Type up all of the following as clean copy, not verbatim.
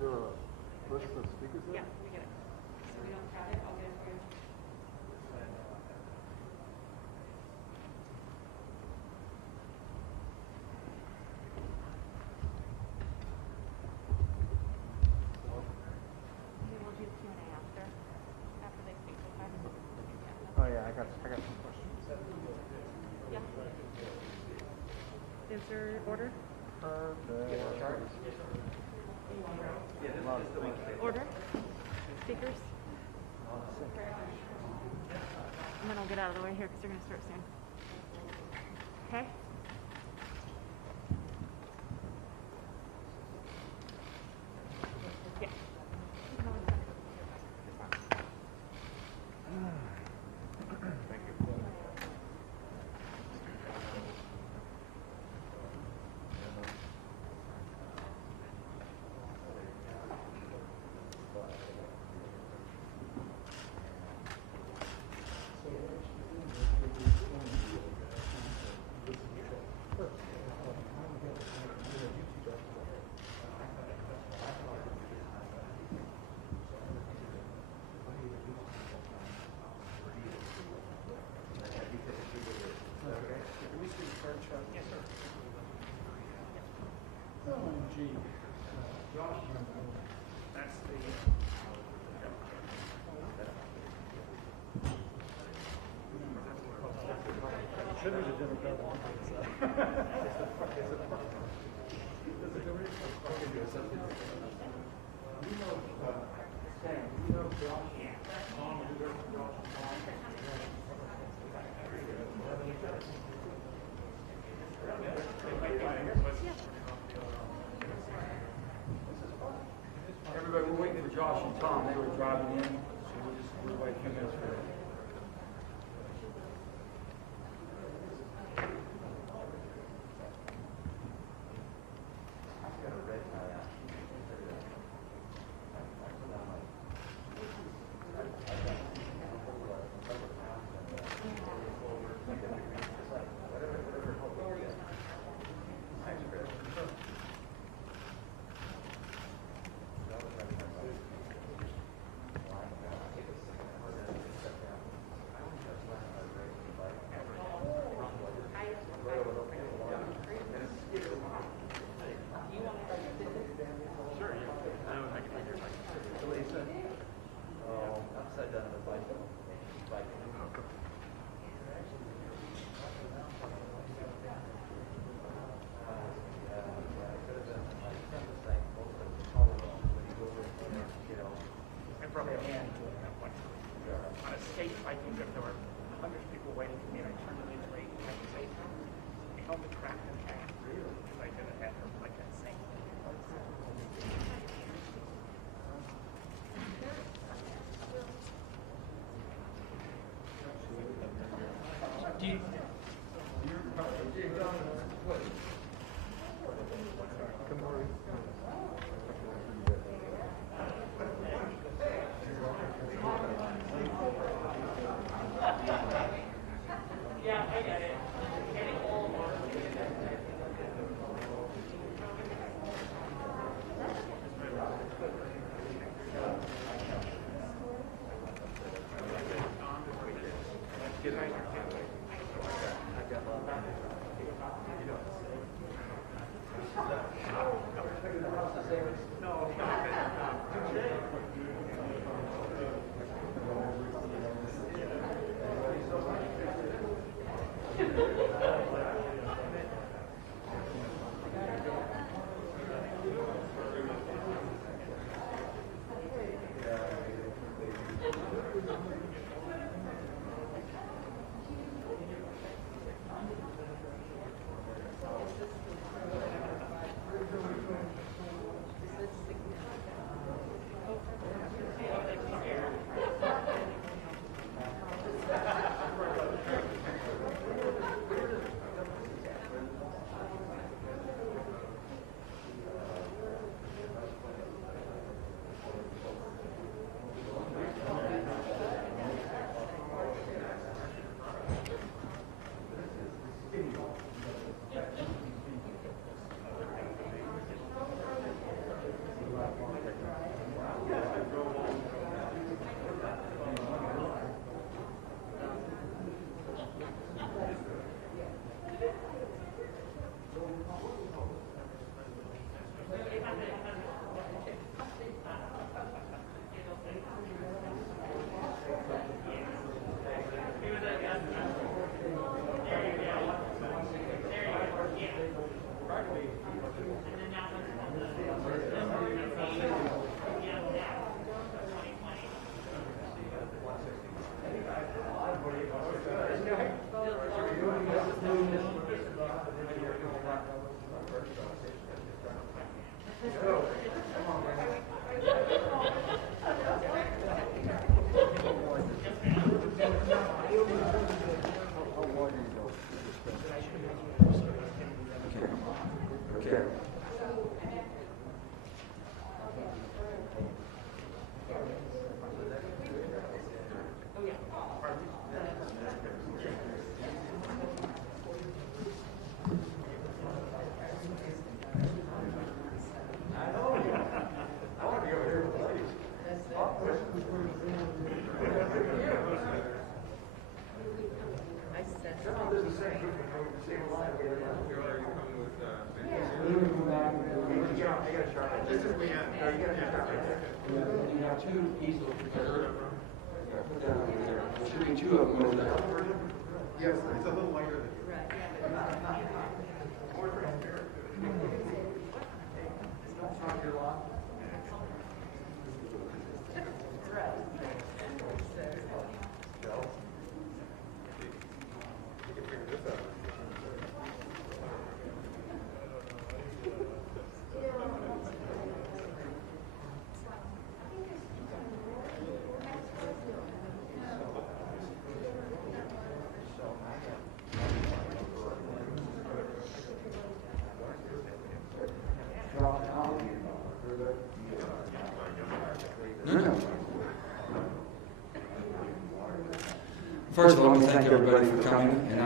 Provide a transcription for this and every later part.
The list of speakers there? Yeah, we get it. So we don't count it, I'll get it for you. Okay, we'll do Q&A after they speak. Oh yeah, I got some questions. Yeah. Is there order? Order? Speakers? And then I'll get out of the way here because they're going to start soon. Okay? Yeah. Thank you. Yes, sir. OMG. That's the. Should be the Democrat one. Everybody, we're waiting for Josh and Tom. They were driving in, so we'll wait a few minutes for them. You got two easels together. Put that over there. There should be two of them over there. Yes, it's a little lighter than you. No. First of all, let me thank everybody for coming, and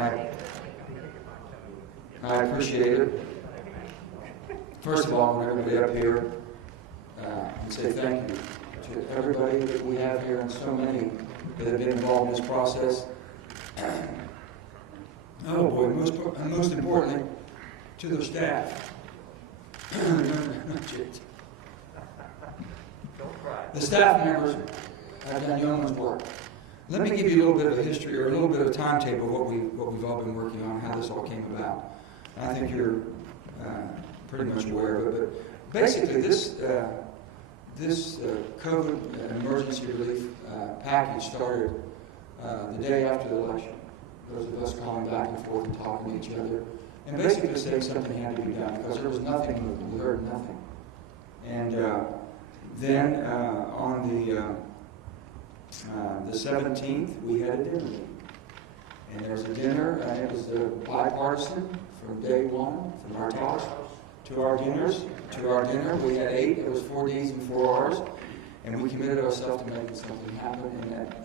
I appreciate it. First of all, I want everybody up here and say thank you to everybody that we have here and so many that have been involved in this process. Oh boy, most importantly, to the staff. The staff members have done yeoman's work. Let me give you a little bit of a history or a little bit of a timetable of what we've all been working on, how this all came about. I think you're pretty much aware of it, but basically this COVID emergency relief package started the day after the election. Those of us calling back and forth and talking to each other, and basically saying something had to be done because there was nothing moving. We heard nothing. And then on the 17th, we had a dinner meeting. And there was a dinner, and it was bipartisan from day one, from our talks to our dinners. To our dinner, we had 8. It was 4 Ds and 4 Rs. And we committed ourselves to making something happen.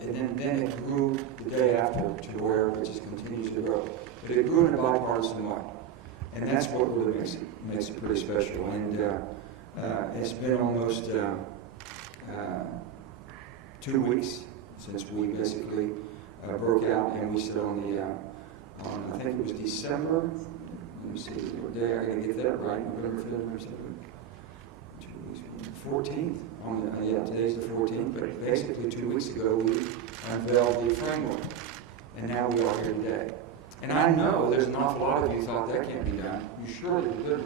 And then it grew the day after to where it just continues to grow. But it grew in a bipartisan way. And that's what really makes it pretty special. And it's been almost 2 weeks since we basically broke out, and we stood on I think it was December. Let me see what day I gotta get that right. November 5th, November 7th. 2 weeks. 14th. Today's the 14th. But basically 2 weeks ago we unveiled the framework, and now we are here today. And I know there's an awful lot of you thought that can't be done. You surely could.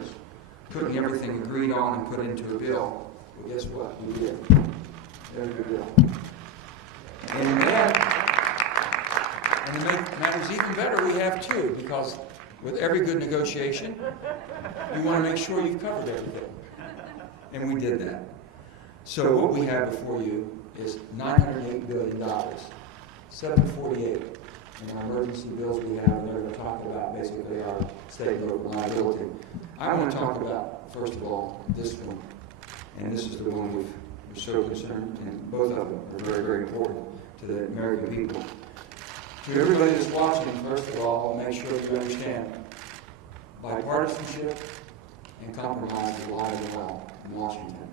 Putting everything agreed on and put into a bill. Well, guess what? We did. Very good bill. And to make matters even better, we have 2, because with every good negotiation, you want to make sure you've covered everything. And we did that. So what we have before you is $908 billion, $748 in our emergency bills we have, and they're going to talk about basically our state and local liability. I want to talk about, first of all, this one. And this is the one we're so concerned, and both of them are very, very important to the American people. To everybody that's watching, first of all, make sure you understand bipartisanship and compromise is alive and well in Washington.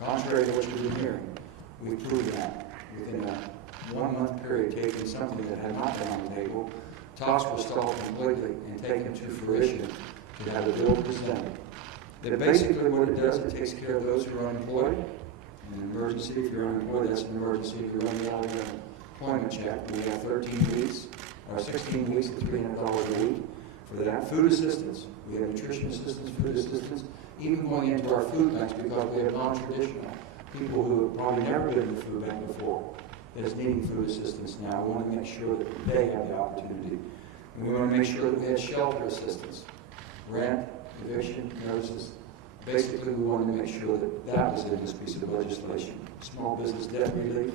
Contrary to what you've been hearing, we've proven that within a 1-month period, taking something that had not been on the table, talks were stalled completely and taken to fruition to have a bill presented. That basically what it does, it takes care of those who are unemployed. In an emergency, if you're unemployed, that's an emergency. If you're running out of your employment check, we have 13 weeks, or 16 weeks at $300 a week for that. Food assistance, we have nutrition assistance, food assistance, even going into our food banks because we have non-traditional people who have probably never been in the food bank before that's needing food assistance now. We want to make sure that they have the opportunity. And we want to make sure that we have shelter assistance, rent, eviction notices. Basically, we wanted to make sure that that was in this piece of legislation. Small business debt relief,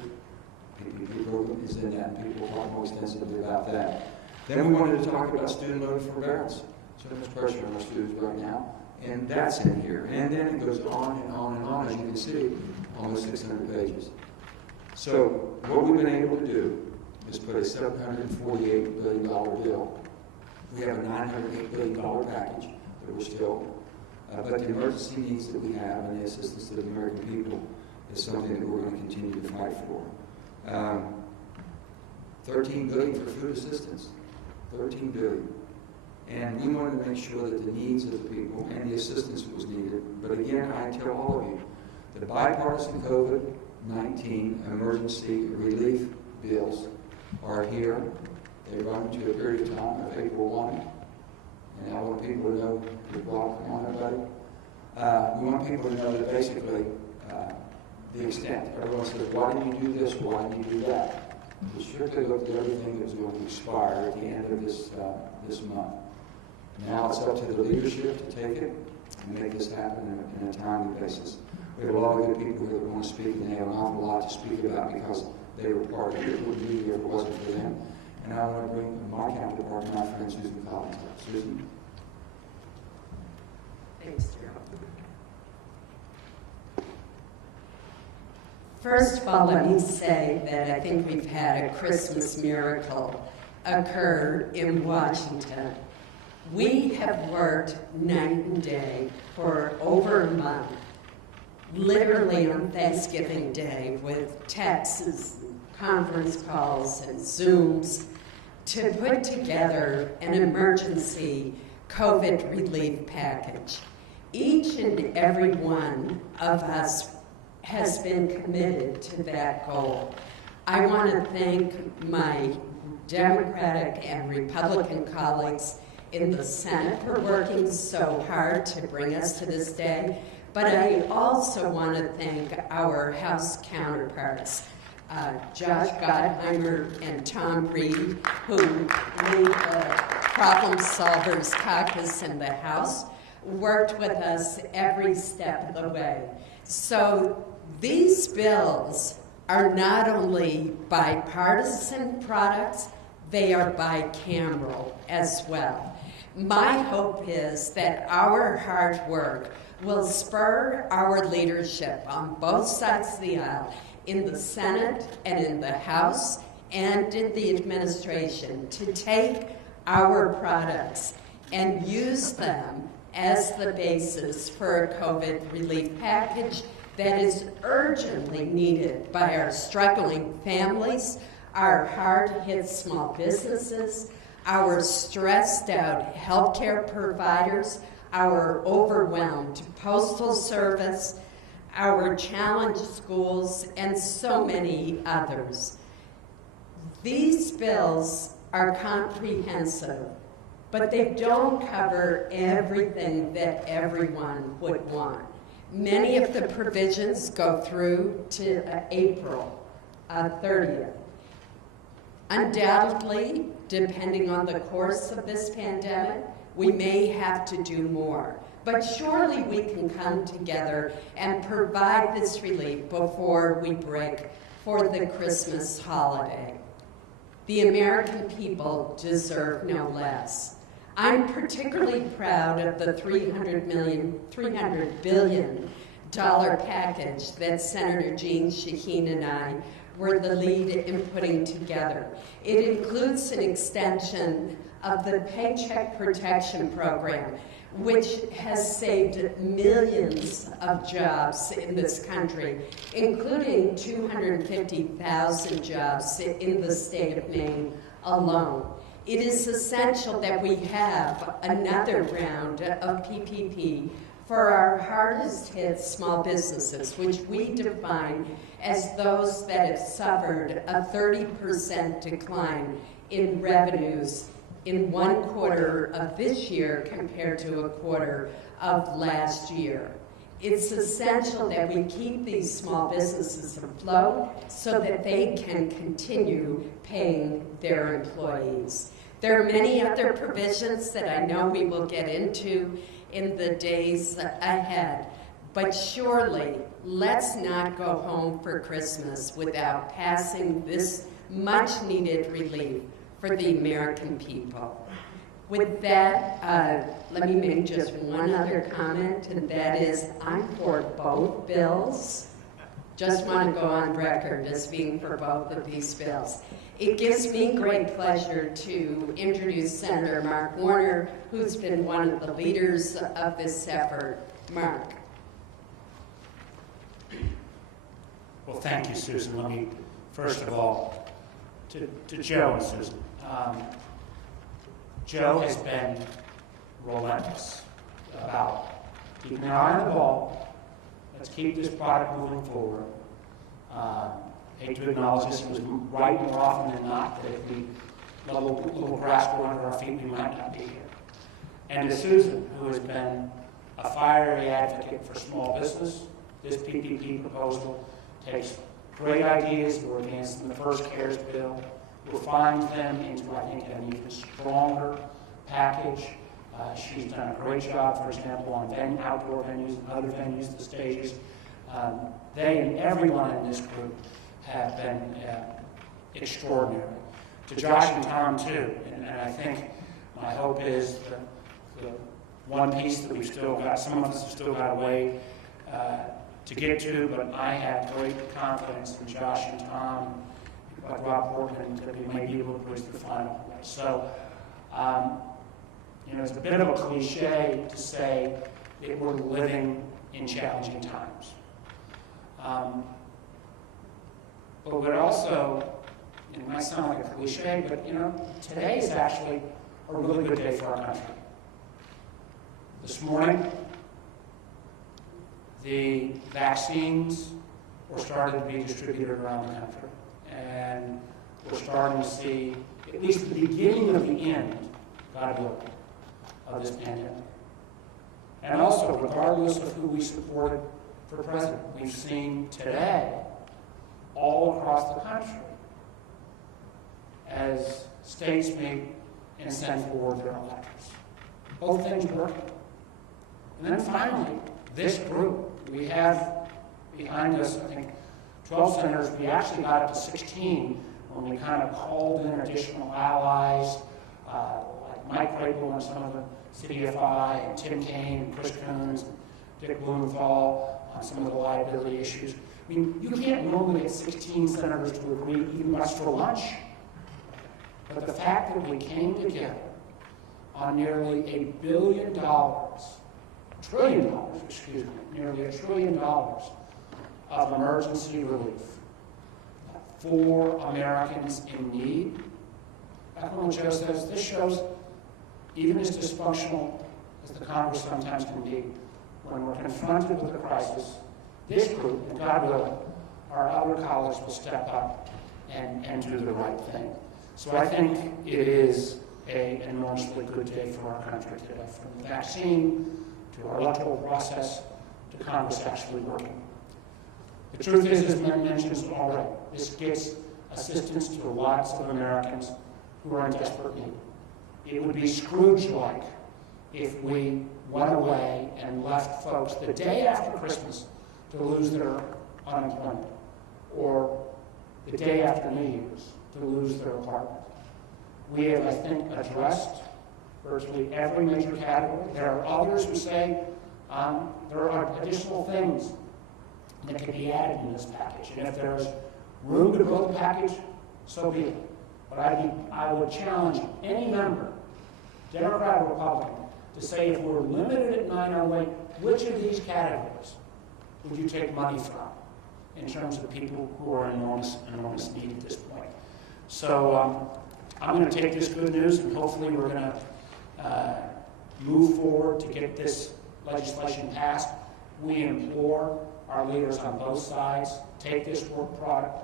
PPP program is in that, and people will talk more extensively about that. Then we wanted to talk about student loan forbearance. So much pressure on our students right now, and that's in here. And then it goes on and on and on, as you can see, almost 600 pages. So what we've been able to do is put a $748 billion bill. We have a $908 billion package that we're still, but the emergency needs that we have and the assistance to the American people is something that we're going to continue to fight for. $13 billion for food assistance, $13 billion. And we wanted to make sure that the needs of the people and the assistance that was needed. But again, I tell all of you, bipartisan COVID-19 emergency relief bills are here. They run to a period of time of April 1. And I want people to know, come on, everybody. We want people to know that basically the extent. Everyone says, why didn't you do this? Why didn't you do that? We strictly looked at everything that was going to expire at the end of this month. Now it's up to the leadership to take it and make this happen in a timely basis. We have a lot of good people here that want to speak, and they have an awful lot to speak about because they were part of it. It wouldn't be here if it wasn't for them. And I want to bring my counterpart, my friend Susan Collins. Susan. Thanks, Gerald. First of all, let me say that I think we've had a Christmas miracle occur in Washington. We have worked night and day for over a month, literally on Thanksgiving Day, with texts, conference calls, and Zooms to put together an emergency COVID relief package. Each and every one of us has been committed to that goal. I want to thank my Democratic and Republican colleagues in the Senate for working so hard to bring us to this day, but I also want to thank our House counterparts, Josh Gottheimer and Tom Reed, who lead the Problem Solvers Caucus in the House, worked with us every step of the way. So these bills are not only bipartisan products, they are bicameral as well. My hope is that our hard work will spur our leadership on both sides of the aisle, in the Senate and in the House and in the administration, to take our products and use them as the basis for a COVID relief package that is urgently needed by our struggling families, our hard-hit small businesses, our stressed-out healthcare providers, our overwhelmed postal service, our challenged schools, and so many others. These bills are comprehensive, but they don't cover everything that everyone would want. Many of the provisions go through to April 30th. Undoubtedly, depending on the course of this pandemic, we may have to do more. But surely we can come together and provide this relief before we break for the Christmas holiday. The American people deserve no less. I'm particularly proud of the $300 billion package that Senator Jean Shaheen and I were the lead in putting together. It includes an extension of the Paycheck Protection Program, which has saved millions of jobs in this country, including 250,000 jobs in the state of Maine alone. It is essential that we have another round of PPP for our hardest hit small businesses, which we define as those that have suffered a 30% decline in revenues in one quarter of this year compared to a quarter of last year. It's essential that we keep these small businesses afloat so that they can continue paying their employees. There are many other provisions that I know we will get into in the days ahead, but surely let's not go home for Christmas without passing this much-needed relief for the American people. With that, let me make just one other comment, and that is I'm for both bills. Just want to go on record as being for both of these bills. It gives me great pleasure to introduce Senator Mark Warner, who's been one of the leaders of this effort. Mark. Well, thank you, Susan. Let me, first of all, to Joe and Susan. Joe has been relentless about keeping an eye on the ball let's keep this product moving forward. Hate to acknowledge this, it was right more often than not that if we let a little grass grow under our feet, we might not be here. And to Susan, who has been a fiery advocate for small business, this PPP proposal takes great ideas. We're advancing the first CARES bill, refines them into, I think, an even stronger package. She's done a great job, for example, on outdoor venues and other venues, the stages. They and everyone in this group have been extraordinary. To Josh and Tom, too, and I think my hope is the one piece that we've still got, some of us have still got a way to get to, but I have great confidence in Josh and Tom, like Rob Portman, that we may be able to bridge the final place. So, it's a bit of a cliche to say that we're living in challenging times. But we're also, it might sound like a cliche, but today is actually a really good day for our country. This morning, the vaccines were starting to be distributed around the country. And we're starting to see at least the beginning of the end, God willing, of this pandemic. And also, regardless of who we supported for president, we've seen today, all across the country, as states meet and send forward their electors. Both things working. And then finally, this group, we have behind us, I think, 12 senators. We actually got up to 16 when we kind of called in additional allies, like Mike Crable and some of the CDFI, and Tim Kaine, and Chris Coons, and Dick Blumenthal on some of the liability issues. I mean, you can't normally get 16 senators to agree even much for lunch. But the fact that we came together on nearly $1 billion, nearly $1 trillion of emergency relief for Americans in need. Back when Joe says, this shows even as dysfunctional as the Congress sometimes can be, when we're confronted with a crisis, this group, and God willing, our other colleagues will step up and do the right thing. So I think it is an enormously good day for our country today, from the vaccine to our electoral process to Congress actually working. The truth is, as Mary mentioned already, this gets assistance to lots of Americans who are in desperate need. It would be Scrooge-like if we went away and left folks the day after Christmas to lose their unemployment, or the day after New Year's to lose their apartment. We have, I think, addressed virtually every major category. There are others who say there are additional things that could be added in this package. And if there's room to build a package, so be it. But I would challenge any member, Democrat or Republican, to say if we're limited at 908, which of these categories would you take money from in terms of the people who are in enormous need at this point? So I'm going to take this good news, and hopefully we're going to move forward to get this legislation passed. We implore our leaders on both sides, take this work product,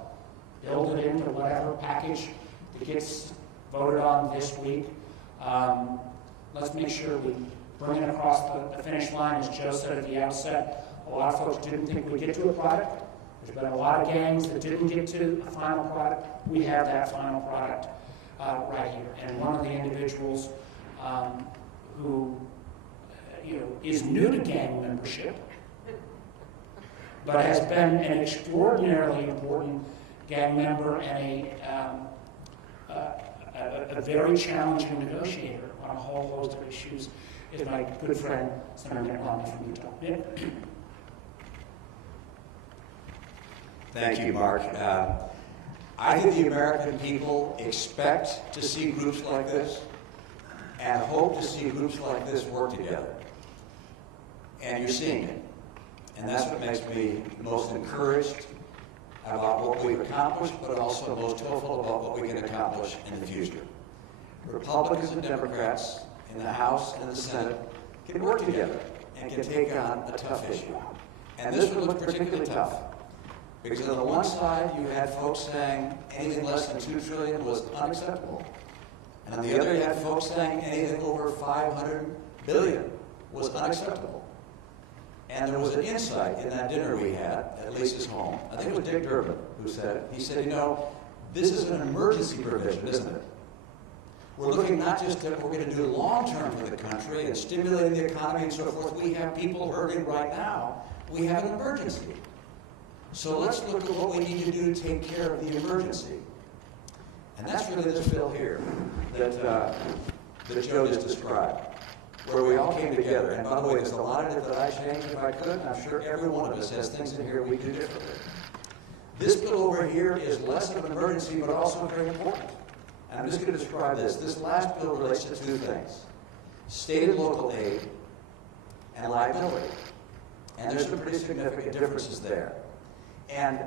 build it into whatever package that gets voted on this week. Let's make sure we bring it across the finish line. As Joe said at the outset, a lot of folks didn't think we'd get to a product. There's been a lot of gangs that didn't get to a final product. We have that final product right here. And one of the individuals who is new to gang membership, but has been an extraordinarily important gang member and a very challenging negotiator on a whole host of issues, is my good friend, Senator Mitt Romney from Utah. Mitt? Thank you, Mark. I think the American people expect to see groups like this and hope to see groups like this work together. And you're seeing it. And that's what makes me most encouraged about what we've accomplished, but also most hopeful about what we can accomplish in the future. Republicans and Democrats in the House and the Senate can work together and can take on a tough issue. And this one looked particularly tough. Because on the one side, you had folks saying anything less than $2 trillion was unacceptable. And on the other, you had folks saying anything over $500 billion was unacceptable. And there was an insight in that dinner we had at Lisa's home. I think it was Dick Durbin who said it. He said, you know, this is an emergency provision, isn't it? We're looking not just at what we're going to do long-term for the country and stimulating the economy and so forth. We have people hurting right now. We have an emergency. So let's look at what we need to do to take care of the emergency. And that's really this bill here that Joe just described, where we all came together. And by the way, there's a lot of it that I changed if I could, and I'm sure every one of us has things in here we do differently. This bill over here is less of an emergency, but also very important. And I'm just going to describe this. This last bill relates to two things: state and local aid and liability. And there's some pretty significant differences there. And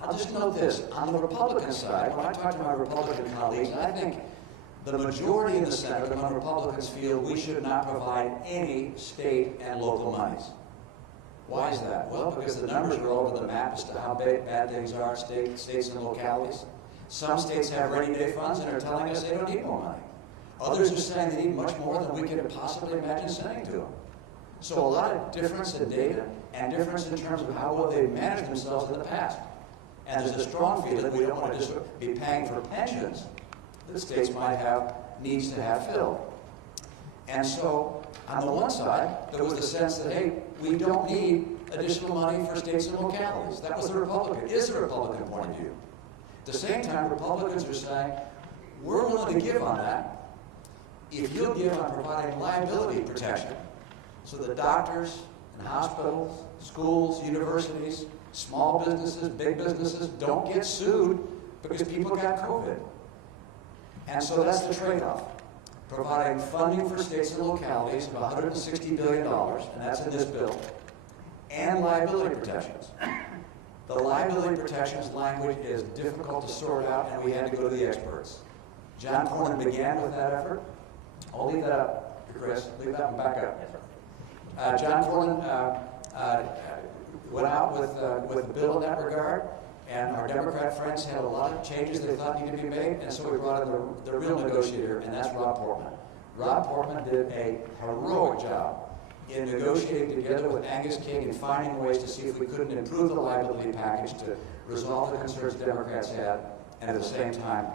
I'll just note this. On the Republican side, when I talk to my Republican colleagues, I think the majority in the Senate among Republicans feel we should not provide any state and local monies. Why is that? Well, because the numbers are all over the map as to how bad things are in states and localities. Some states have rainy day funds and are telling us they don't need more money. Others are saying they need much more than we could possibly imagine sending to them. So a lot of difference in data and difference in terms of how well they've managed themselves in the past. And there's a strong feeling we don't want to just be paying for pensions that states might have needs to have filled. And so on the one side, there was the sense that, hey, we don't need additional money for states and localities. That was the Republican, is the Republican point of view. At the same time, Republicans are saying, we're willing to give on that if you'll give on providing liability protection so that doctors and hospitals, schools, universities, small businesses, big businesses don't get sued because people got COVID. And so that's the trade-off. Providing funding for states and localities of $160 billion, and that's in this bill, and liability protections. The liability protections language is difficult to sort out, and we had to go to the experts. John Cornyn began with that effort. I'll leave that up, Chris. Leave that one back up. John Cornyn went out with a bill in that regard, and our Democrat friends had a lot of changes they thought needed to be made, and so we brought in the real negotiator, and that's Rob Portman. Rob Portman did a heroic job in negotiating together with Angus King and finding ways to see if we couldn't improve the liability package to resolve the concerns Democrats had, and at the same time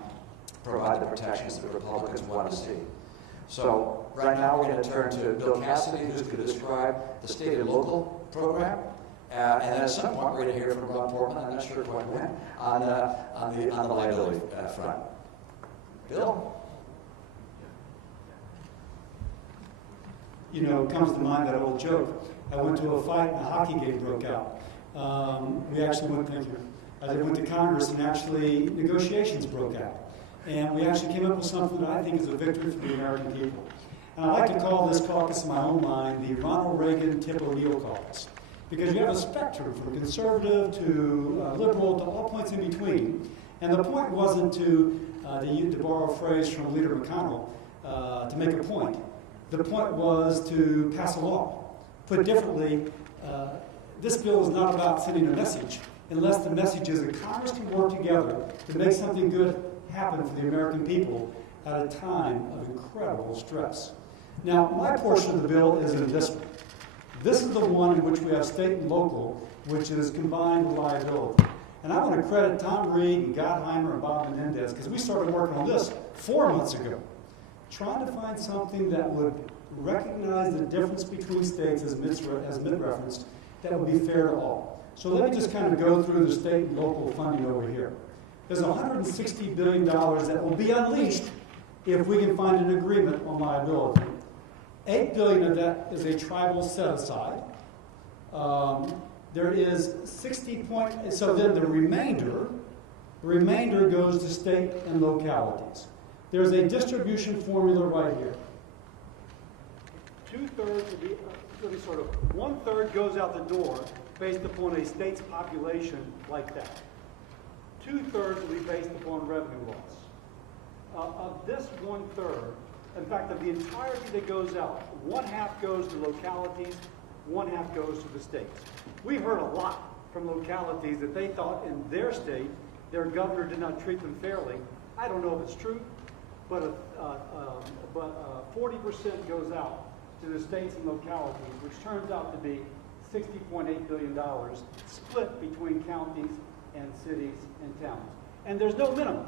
provide the protections that Republicans want to see. So right now we're going to turn to Bill Cassidy, who's going to describe the state and local program. And then at some point, we're going to hear from Rob Portman, I'm not sure quite when, on the liability front. Bill? You know, it comes to mind that old joke. I went to a fight and a hockey game broke out. We actually went, thank you. I went to Congress and actually negotiations broke out. And we actually came up with something that I think is a victory for the American people. And I like to call this caucus in my own mind the Ronald Reagan Tip O'Neill caucus. Because you have a spectrum from conservative to liberal to all points in between. And the point wasn't to borrow a phrase from Leader McConnell, to make a point. The point was to pass a law. Put differently, this bill is not about sending a message, unless the message is that Congress can work together to make something good happen for the American people at a time of incredible stress. Now, my portion of the bill is in this one. This is the one in which we have state and local, which is combined liability. And I want to credit Tom Reed and Gottheimer and Bob Menendez, because we started working on this 4 months ago, trying to find something that would recognize the difference between states, as Mitt referenced, that would be fair to all. So let me just kind of go through the state and local funding over here. There's $160 billion that will be unleashed if we can find an agreement on liability. $8 billion of that is a tribal set-aside. There is 60 so then the remainder goes to state and localities. There's a distribution formula right here. 2/3 will be sort of 1/3 goes out the door based upon a state's population like that. 2/3 will be based upon revenue loss. Of this 1/3, in fact, of the entirety that goes out, 1/2 goes to localities, one half goes to the states. We heard a lot from localities that they thought in their state their governor did not treat them fairly. I don't know if it's true, but 40% goes out to the states and localities, which turns out to be $60.8 billion split between counties and cities and towns. And there's no minimum.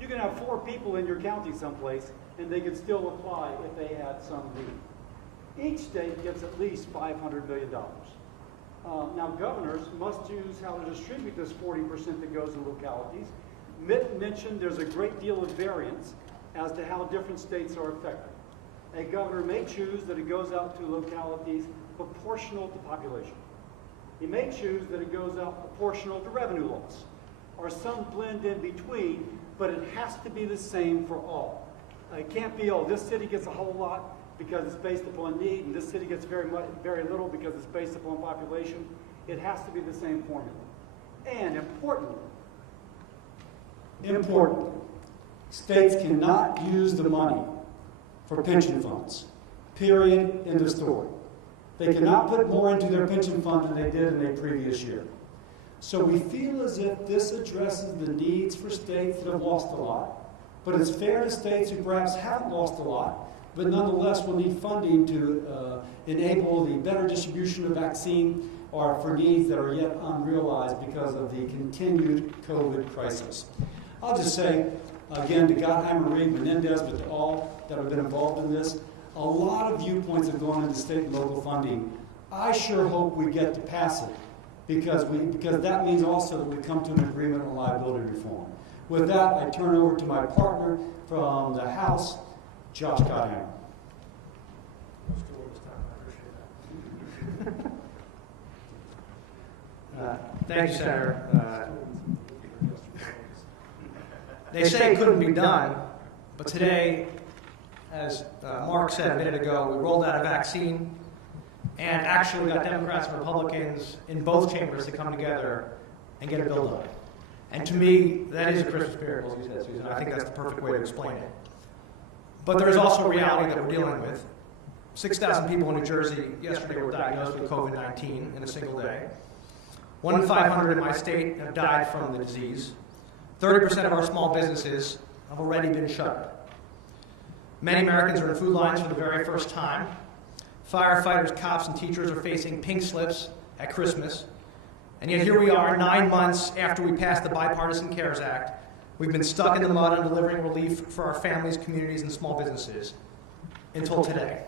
You can have 4 people in your county someplace, and they could still apply if they had some need. Each state gets at least $500 million. Now, governors must choose how to distribute this 40% that goes to localities. Mitt mentioned there's a great deal of variance as to how different states are affected. A governor may choose that it goes out to localities proportional to population. He may choose that it goes out proportional to revenue loss, or some blend in between, but it has to be the same for all. It can't be, oh, this city gets a whole lot because it's based upon need, and this city gets very little because it's based upon population. It has to be the same formula. And importantly, states cannot use the money for pension funds. Period. End of story. They cannot put more into their pension fund than they did in a previous year. So we feel as if this addresses the needs for states that have lost a lot, but it's fair to states who perhaps haven't lost a lot, but nonetheless will need funding to enable the better distribution of vaccine or for needs that are yet unrealized because of the continued COVID crisis. I'll just say, again, to Gottheimer, Reed, Menendez, but to all that have been involved in this, a lot of viewpoints have gone into state and local funding. I sure hope we get to pass it because that means also that we come to an agreement on liability reform. With that, I turn over to my partner from the House, Josh Gottheimer. Thank you, Senator. They say it couldn't be done, but today, as Mark said a minute ago, we rolled out a vaccine and actually got Democrats and Republicans in both chambers to come together and get a bill done. And to me, that is a Christmas miracle, as you said, Susan. I think that's the perfect way to explain it. But there is also a reality that we're dealing with. 6,000 people in New Jersey yesterday were diagnosed with COVID-19 in a single day. 1 in 500 in my state have died from the disease. 30% of our small businesses have already been shuttered. Many Americans are in food lines for the very first time. Firefighters, cops, and teachers are facing pink slips at Christmas. And yet here we are, 9 months after we passed the Bipartisan CARES Act. We've been stuck in the mud on delivering relief for our families, communities, and small businesses until today.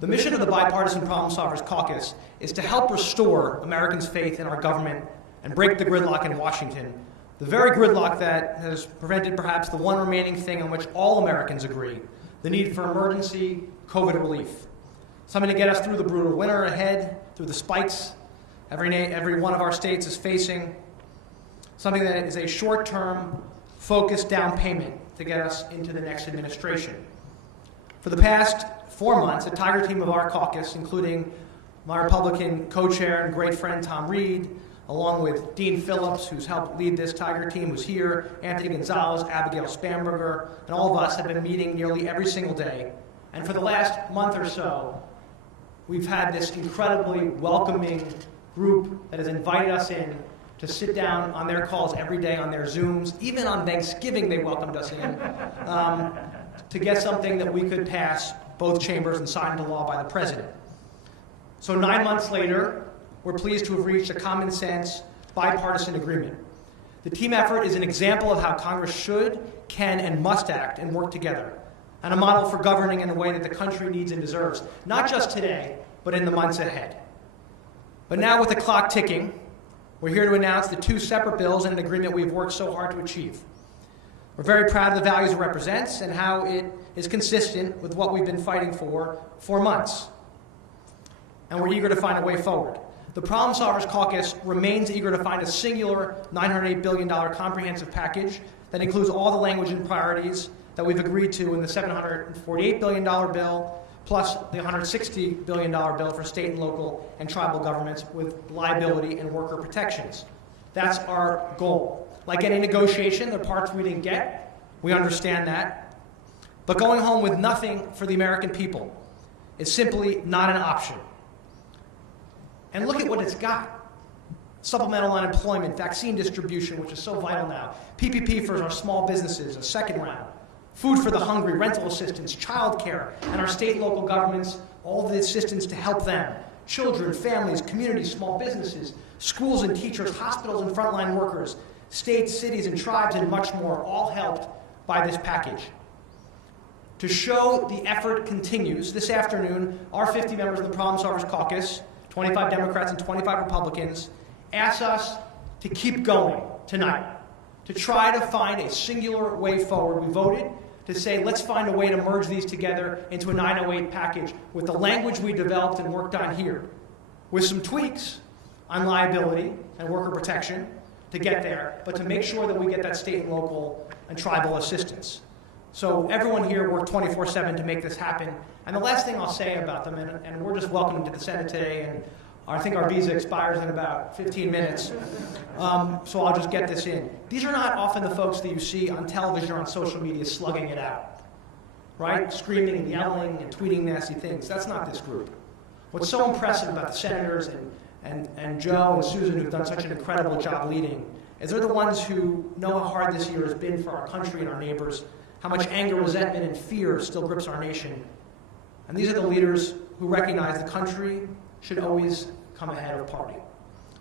The mission of the Bipartisan Problem Solvers Caucus is to help restore Americans' faith in our government and break the gridlock in Washington, the very gridlock that has prevented perhaps the one remaining thing on which all Americans agree, the need for emergency COVID relief. Something to get us through the brutal winter ahead, through the spikes every one of our states is facing, something that is a short-term, focused down payment to get us into the next administration. For the past 4 months, a tiger team of our caucus, including my Republican co-chair and great friend Tom Reed, along with Dean Phillips, who's helped lead this tiger team, who's here, Anthony Gonzalez, Abigail Spamberger, and all of us have been meeting nearly every single day. And for the last month or so, we've had this incredibly welcoming group that has invited us in to sit down on their calls every day, on their Zooms. Even on Thanksgiving, they welcomed us in to get something that we could pass both chambers and sign into law by the president. So 9 months later, we're pleased to have reached a common sense, bipartisan agreement. The team effort is an example of how Congress should, can, and must act and work together, and a model for governing in a way that the country needs and deserves, not just today, but in the months ahead. But now with the clock ticking, we're here to announce the 2 separate bills and an agreement we've worked so hard to achieve. We're very proud of the values it represents and how it is consistent with what we've been fighting for months. And we're eager to find a way forward. The Problem Solvers Caucus remains eager to find a singular $908 billion comprehensive package that includes all the language and priorities that we've agreed to in the $748 billion bill, plus the $160 billion bill for state and local and tribal governments with liability and worker protections. That's our goal. Like any negotiation, the parts we didn't get, we understand that. But going home with nothing for the American people is simply not an option. And look at what it's got. Supplemental unemployment, vaccine distribution, which is so vital now, PPP for our small businesses, a second round, food for the hungry, rental assistance, child care, and our state and local governments, all the assistance to help them, children, families, communities, small businesses, schools and teachers, hospitals and frontline workers, states, cities, and tribes, and much more, all helped by this package. To show the effort continues, this afternoon, our 50 members of the Problem Solvers Caucus, 25 Democrats and 25 Republicans, asked us to keep going tonight, to try to find a singular way forward. We voted to say, let's find a way to merge these together into a 908 package with the language we developed and worked on here, with some tweaks on liability and worker protection to get there, but to make sure that we get that state and local and tribal assistance. So everyone here worked 24/7 to make this happen. And the last thing I'll say about them, and we're just welcome to the Senate today, and I think our visa expires in about 15 minutes, so I'll just get this in. These are not often the folks that you see on television or on social media slugging it out, right? Screaming and yelling and tweeting nasty things. That's not this group. What's so impressive about the senators and Joe and Susan, who've done such an incredible job leading, is they're the ones who know how hard this year has been for our country and our neighbors, how much anger, resentment, and fear still grips our nation. And these are the leaders who recognize the country should always come ahead of party.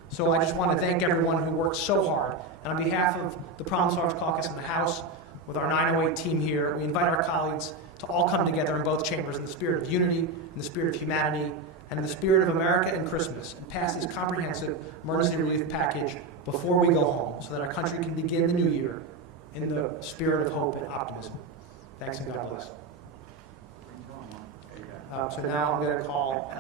So I just want to thank everyone who worked so hard. And on behalf of the Problem Solvers Caucus in the House, with our 908 team here, we invite our colleagues to all come together in both chambers in the spirit of unity, in the spirit of humanity, and in the spirit of America and Christmas, and pass this comprehensive emergency relief package before we go home, so that our country can begin the new year in the spirit of hope and optimism. Thanks and God bless. So now I'm going to call,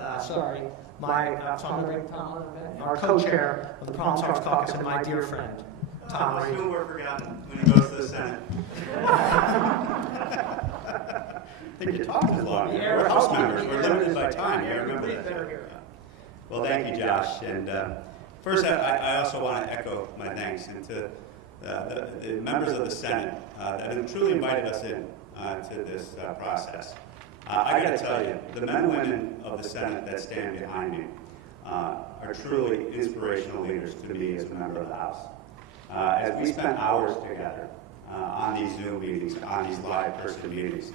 our co-chair of the Problem Solvers Caucus and my dear friend, Tom. I'll still work forgotten when it goes to the Senate. I think you talked as long. We're House members. We're limited by time. You remember that. Well, thank you, Josh. And first, I also want to echo my thanks and to the members of the Senate that have truly invited us in to this process. I got to tell you, the men and women of the Senate that stand behind me are truly inspirational leaders to me as a member of the House. As we spent hours together on these Zoom meetings, on these live person meetings,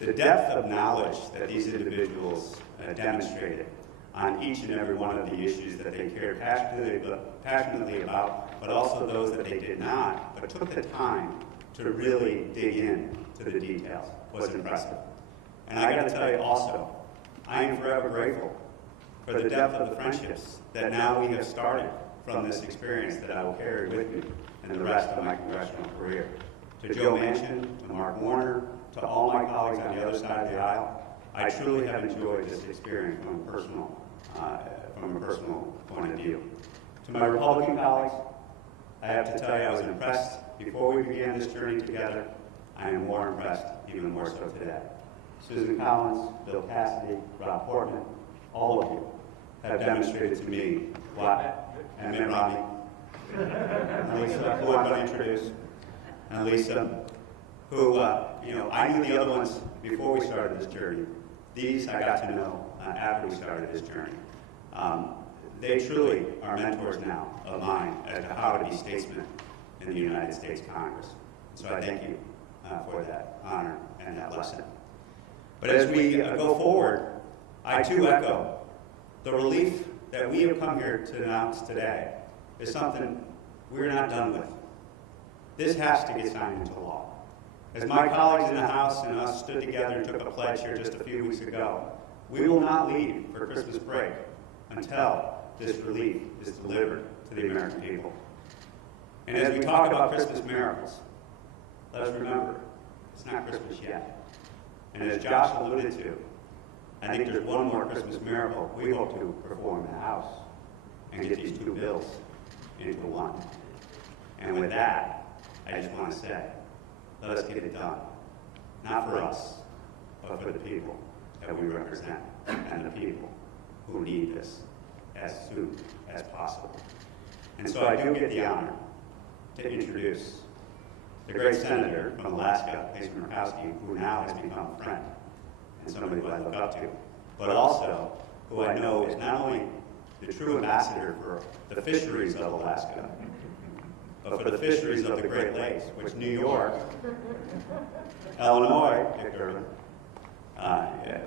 the depth of knowledge that these individuals demonstrated on each and every one of the issues that they cared passionately about, but also those that they did not, but took the time to really dig in to the details, was impressive. And I got to tell you also, I am forever grateful for the depth of the friendships that now we have started from this experience that I will carry with me in the rest of my congressional career. To Joe Manchin, to Mark Warner, to all my colleagues on the other side of the aisle, I truly have enjoyed this experience from a personal point of view. To my Republican colleagues, I have to tell you I was impressed before we began this journey together. I am more impressed, even more so today. Susan Collins, Bill Cassidy, Rob Portman, all of you have demonstrated to me and Mitt Romney, and Lisa, who I'm going to introduce, and Lisa, who, I knew the other ones before we started this journey. These I got to know after we started this journey. They truly are mentors now of mine as to how to be statesmen in the United States Congress. So I thank you for that honor and that lesson. But as we go forward, I too echo the relief that we have come here to announce today is something we're not done with. This has to get signed into law. As my colleagues in the House and us stood together and took a pledge here just a few weeks ago, we will not leave for Christmas break until this relief is delivered to the American people. And as we talk about Christmas miracles, let us remember, it's not Christmas yet. And as Josh alluded to, I think there's one more Christmas miracle we hope to perform in the House and get these two bills into one. And with that, I just want to say, let us get it done. Not for us, but for the people that we represent and the people who need this as soon as possible. And so I do get the honor to introduce the great senator from Alaska, Lisa Murkowski, who now has become a friend and somebody who I look up to, but also who I know is not only the true ambassador for the fisheries of Alaska, but for the fisheries of the Great Lakes, which New York, Illinois, Dick Durbin,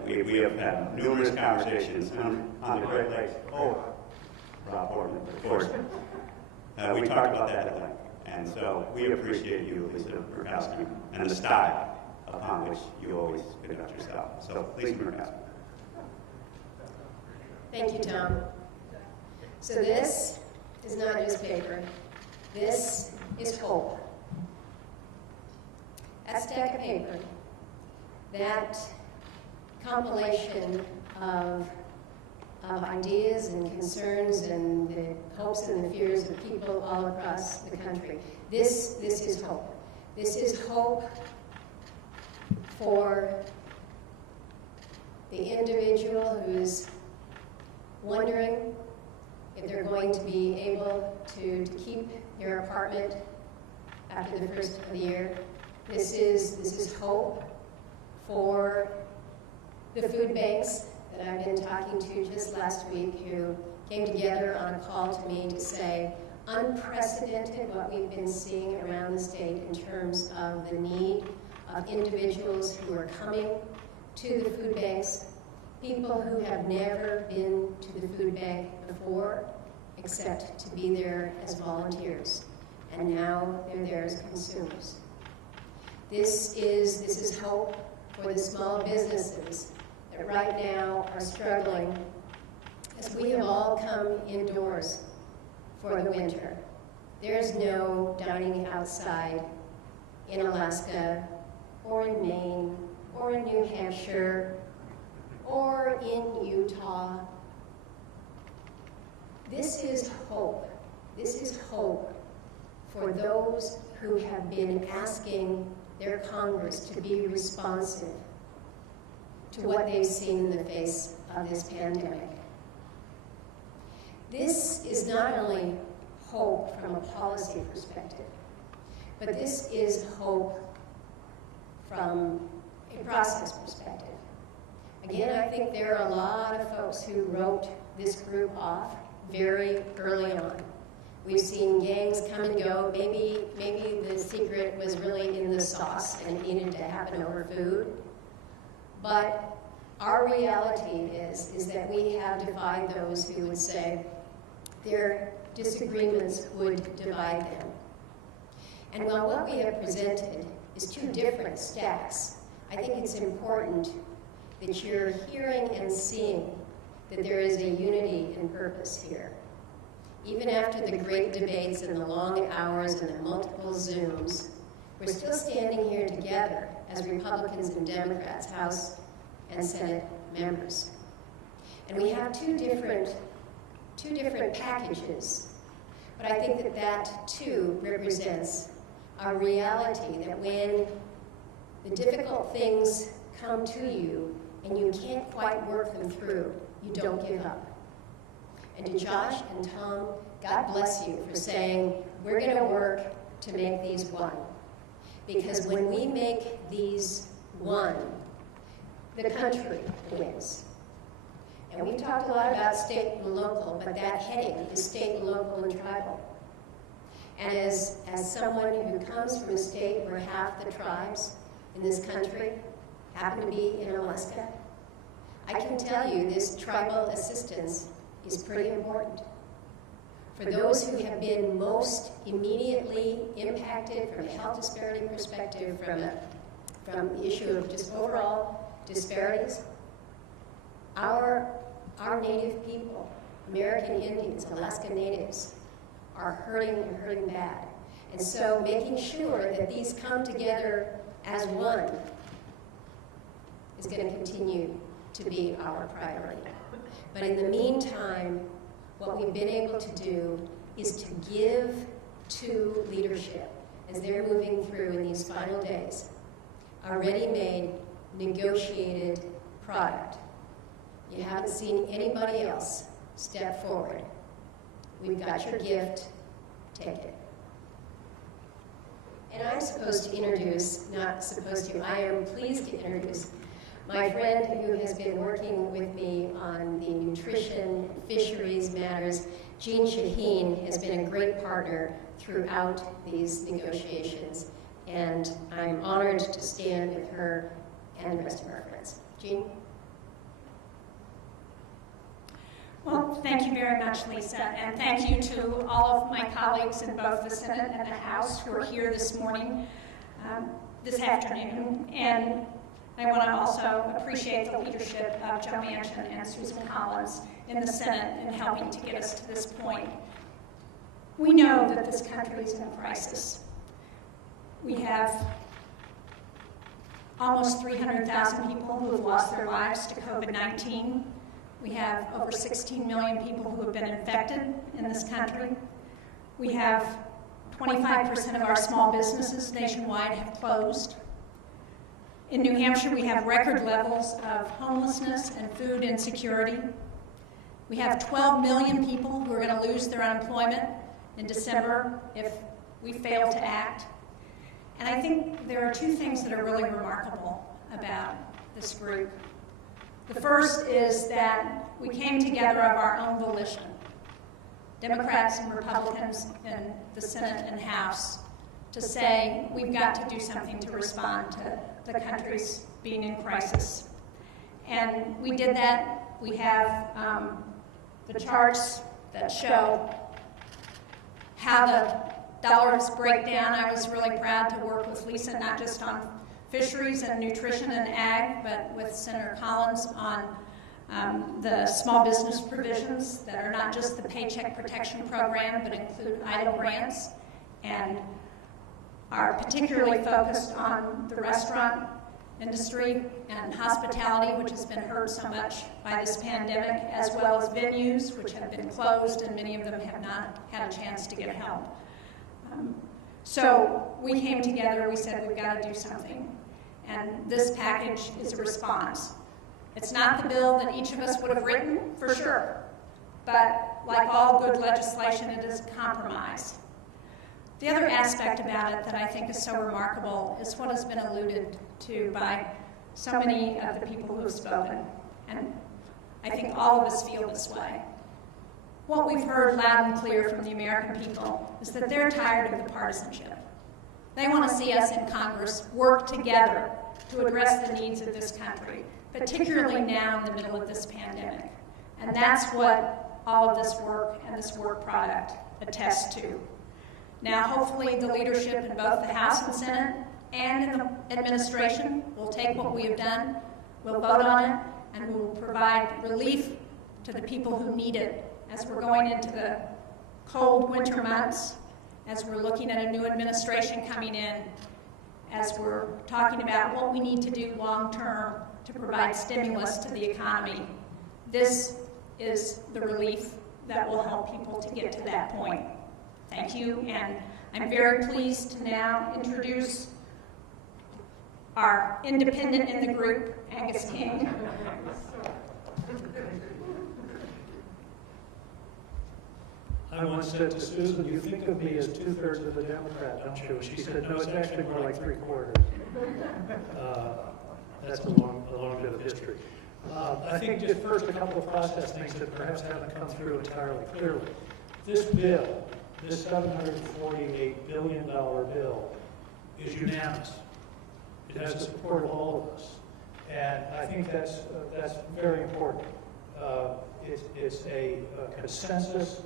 we have had numerous conversations on the Great Lakes. Oh, Rob Portman, of course. We talked about that at length. And so we appreciate you, Lisa Murkowski, and the style upon which you always conduct yourself. So, Lisa Murkowski. Thank you, Tom. So this is not newspaper. This is hope. That stack of paper, that compilation of ideas and concerns and the hopes and the fears of people all across the country. This is hope. This is hope for the individual who's wondering if they're going to be able to keep their apartment after the first of the year. This is hope for the food banks that I've been talking to just last week, who came together on a call to me to say, unprecedented what we've been seeing around the state in terms of the need of individuals who are coming to the food banks, people who have never been to the food bank before, except to be there as volunteers, and now they're there as consumers. This is hope for the small businesses that right now are struggling as we have all come indoors for the winter. There's no dining outside in Alaska or in Maine or in New Hampshire or in Utah. This is hope. This is hope for those who have been asking their Congress to be responsive to what they've seen in the face of this pandemic. This is not only hope from a policy perspective, but this is hope from a process perspective. Again, I think there are a lot of folks who wrote this group off very early on. We've seen gangs come and go. Maybe the secret was really in the sauce and it needed to happen over food. But our reality is that we have defied those who would say their disagreements would divide them. And while what we have presented is two different stacks, I think it's important that you're hearing and seeing that there is a unity in purpose here. Even after the great debates and the long hours and the multiple Zooms, we're still standing here together as Republicans and Democrats, House and Senate members. And we have two different packages, but I think that too represents our reality that when the difficult things come to you and you can't quite work them through, you don't give up. And to Josh and Tom, God bless you for saying, we're going to work to make these one. Because when we make these one, the country wins. And we've talked a lot about state and local, but that heading is state, local, and tribal. And as someone who comes from a state where half the tribes in this country happen to be in Alaska, I can tell you this tribal assistance is pretty important. For those who have been most immediately impacted from a health disparity perspective, from the issue of just overall disparities, our native people, American Indians, Alaska Natives, are hurting and hurting bad. And so making sure that these come together as one is going to continue to be our priority. But in the meantime, what we've been able to do is to give to leadership as they're moving through in these final days a ready-made, negotiated product. You haven't seen anybody else step forward. We've got your gift, take it. And I'm supposed to introduce, not supposed to, I am pleased to introduce My friend who has been working with me on the nutrition, fisheries matters, Jean Shaheen, has been a great partner throughout these negotiations, and I'm honored to stand with her and the rest of our friends. Jean? Well, thank you very much, Lisa, and thank you to all of my colleagues in both the Senate and the House who are here this morning, this afternoon. And I want to also appreciate the leadership of Joe Manchin and Susan Collins in the Senate in helping to get us to this point. We know that this country is in a crisis. We have almost 300,000 people who have lost their lives to COVID-19. We have over 16 million people who have been infected in this country. We have 25% of our small businesses nationwide have closed. In New Hampshire, we have record levels of homelessness and food insecurity. We have 12 million people who are going to lose their unemployment in December if we fail to act. And I think there are two things that are really remarkable about this group. The first is that we came together of our own volition, Democrats and Republicans in the Senate and House, to say we've got to do something to respond to the country's being in crisis. And we did that. We have the charts that show how the dollars break down. I was really proud to work with Lisa, not just on fisheries and nutrition and ag, but with Senator Collins on the small business provisions that are not just the Paycheck Protection Program, but include EIDL grants, and are particularly focused on the restaurant industry and hospitality, which has been hurt so much by this pandemic, as well as venues, which have been closed, and many of them have not had a chance to get help. So we came together, we said we've got to do something. And this package is a response. It's not the bill that each of us would have written, for sure. But like all good legislation, it is a compromise. The other aspect about it that I think is so remarkable is what has been alluded to by so many of the people who have spoken. And I think all of us feel this way. What we've heard loud and clear from the American people is that they're tired of the partisanship. They want to see us in Congress work together to address the needs of this country, particularly now in the middle of this pandemic. And that's what all of this work and this work product attests to. Now, hopefully, the leadership in both the House and Senate and in the administration will take what we have done, we'll vote on it, and we'll provide relief to the people who need it as we're going into the cold winter months, as we're looking at a new administration coming in, as we're talking about what we need to do long-term to provide stimulus to the economy. This is the relief that will help people to get to that point. Thank you, and I'm very pleased to now introduce our independent in the group, Angus King. I once said to Susan, you think of me as 2/3 of a Democrat, don't you? She said, no, it's actually more like 3/4. That's a long bit of history. I think just first a couple of process things that perhaps haven't come through entirely clearly. This bill, this $748 billion bill, is unanimous. It has the support of all of us. And I think that's very important. It's a consensus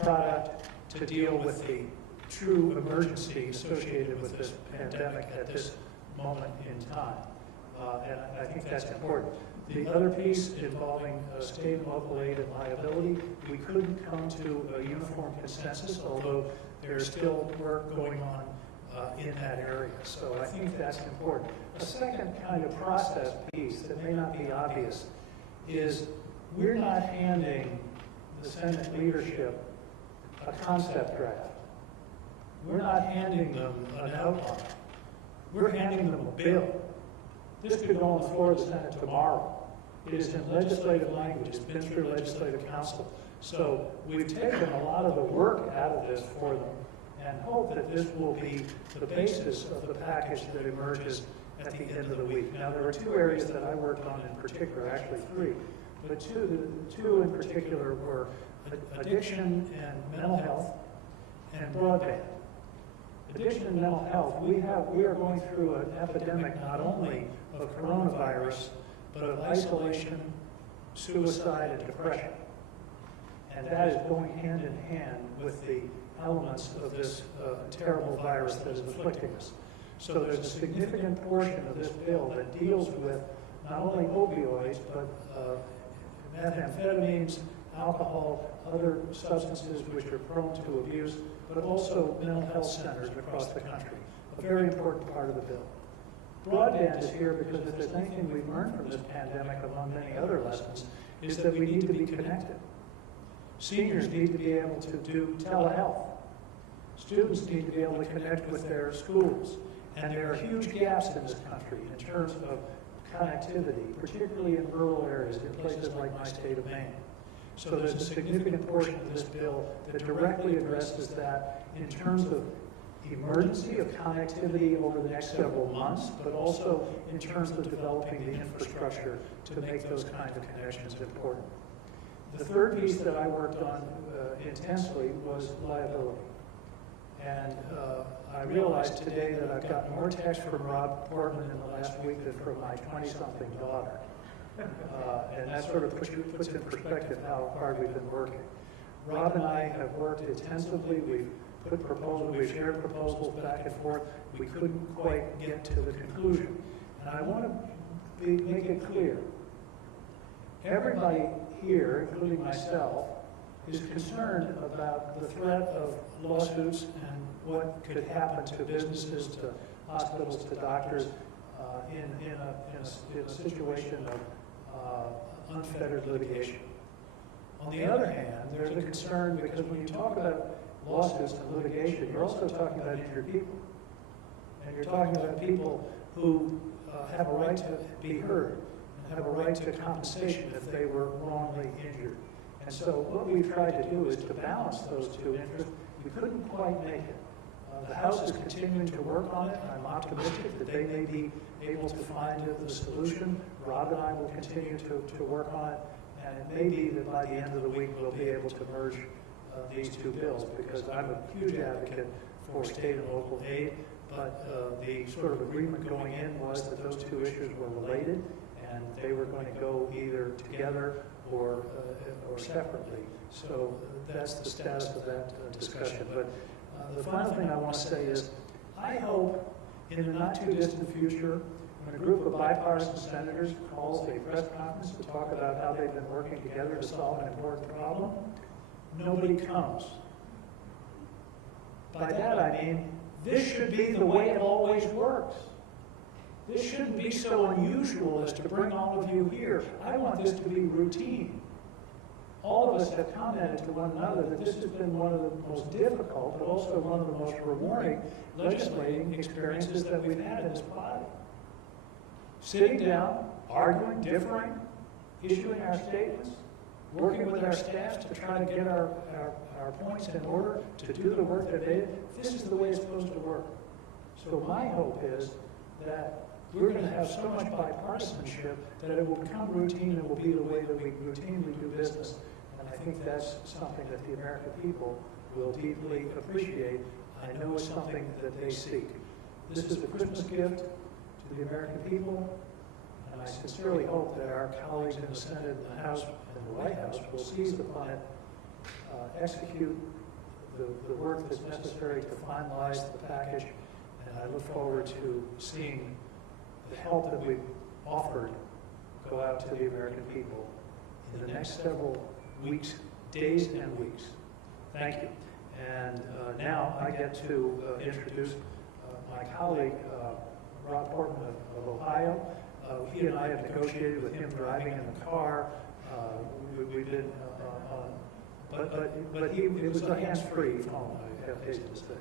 product to deal with the true emergency associated with this pandemic at this moment in time. And I think that's important. The other piece involving state and local aid and liability, we couldn't come to a uniform consensus, although there's still work going on in that area. So I think that's important. A second kind of process piece that may not be obvious is we're not handing the Senate leadership a concept draft. We're not handing them an outline. We're handing them a bill. This could go on the floor of the Senate tomorrow. It is in legislative language. It's been through legislative council. So we've taken a lot of the work out of this for them and hope that this will be the basis of the package that emerges at the end of the week. Now, there were two areas that I worked on in particular, actually three, but two in particular were addiction and mental health and broadband. Addiction and mental health, we are going through an epidemic not only of coronavirus, but of isolation, suicide, and depression. And that is going hand in hand with the elements of this terrible virus that is afflicting us. So there's a significant portion of this bill that deals with not only opioids, but methamphetamines, alcohol, other substances which are prone to abuse, but also mental health centers across the country, a very important part of the bill. Broadband is here because if there's anything we've learned from this pandemic, among many other lessons, is that we need to be connected. Seniors need to be able to do telehealth. Students need to be able to connect with their schools. And there are huge gaps in this country in terms of connectivity, particularly in rural areas, in places like my state of Maine. So there's a significant portion of this bill that directly addresses that in terms of emergency of connectivity over the next several months, but also in terms of developing the infrastructure to make those kinds of connections important. The third piece that I worked on intensely was liability. And I realized today that I've gotten more texts from Rob Portman in the last week than from my 20-something daughter. And that sort of puts in perspective how hard we've been working. Rob and I have worked intensively. We've shared proposals back and forth. We couldn't quite get to the conclusion. And I want to make it clear. Everybody here, including myself, is concerned about the threat of lawsuits and what could happen to businesses, to hospitals, to doctors in a situation of unfettered litigation. On the other hand, there's a concern because when you talk about lawsuits and litigation, you're also talking about injured people. And you're talking about people who have a right to be heard and have a right to compensation if they were wrongly injured. And so what we've tried to do is to balance those two interests. We couldn't quite make it. The House is continuing to work on it. I'm optimistic that they may be able to find the solution. Rob and I will continue to work on it. And it may be that by the end of the week we'll be able to merge these two bills because I'm a huge advocate for state and local aid. But the sort of agreement going in was that those two issues were related and they were going to go either together or separately. So that's the status of that discussion. But the final thing I want to say is I hope in the not too distant future when a group of bipartisan senators calls a press conference to talk about how they've been working together to solve an important problem, nobody comes. By that I mean this should be the way it always works. This shouldn't be so unusual as to bring all of you here. I want this to be routine. All of us have commented to one another that this has been one of the most difficult, but also one of the most rewarding legislating experiences that we've had in this body. Sitting down, arguing, differing, issuing our statements, working with our staffs to try to get our points in order to do the work that they did. This is the way it's supposed to work. So my hope is that we're going to have so much bipartisanship that it will become routine and will be the way that we routinely do business. And I think that's something that the American people will deeply appreciate. I know it's something that they seek. This is a Christmas gift to the American people, and I sincerely hope that our colleagues in the Senate and the House and the White House will seize upon it, execute the work that's necessary to finalize the package, and I look forward to seeing the help that we've offered go out to the American people in the next several weeks, days and weeks. Thank you. And now I get to introduce my colleague, Rob Portman of Ohio. He and I have negotiated with him driving in the car. We've been but it was a hands-free phone, I hate to say.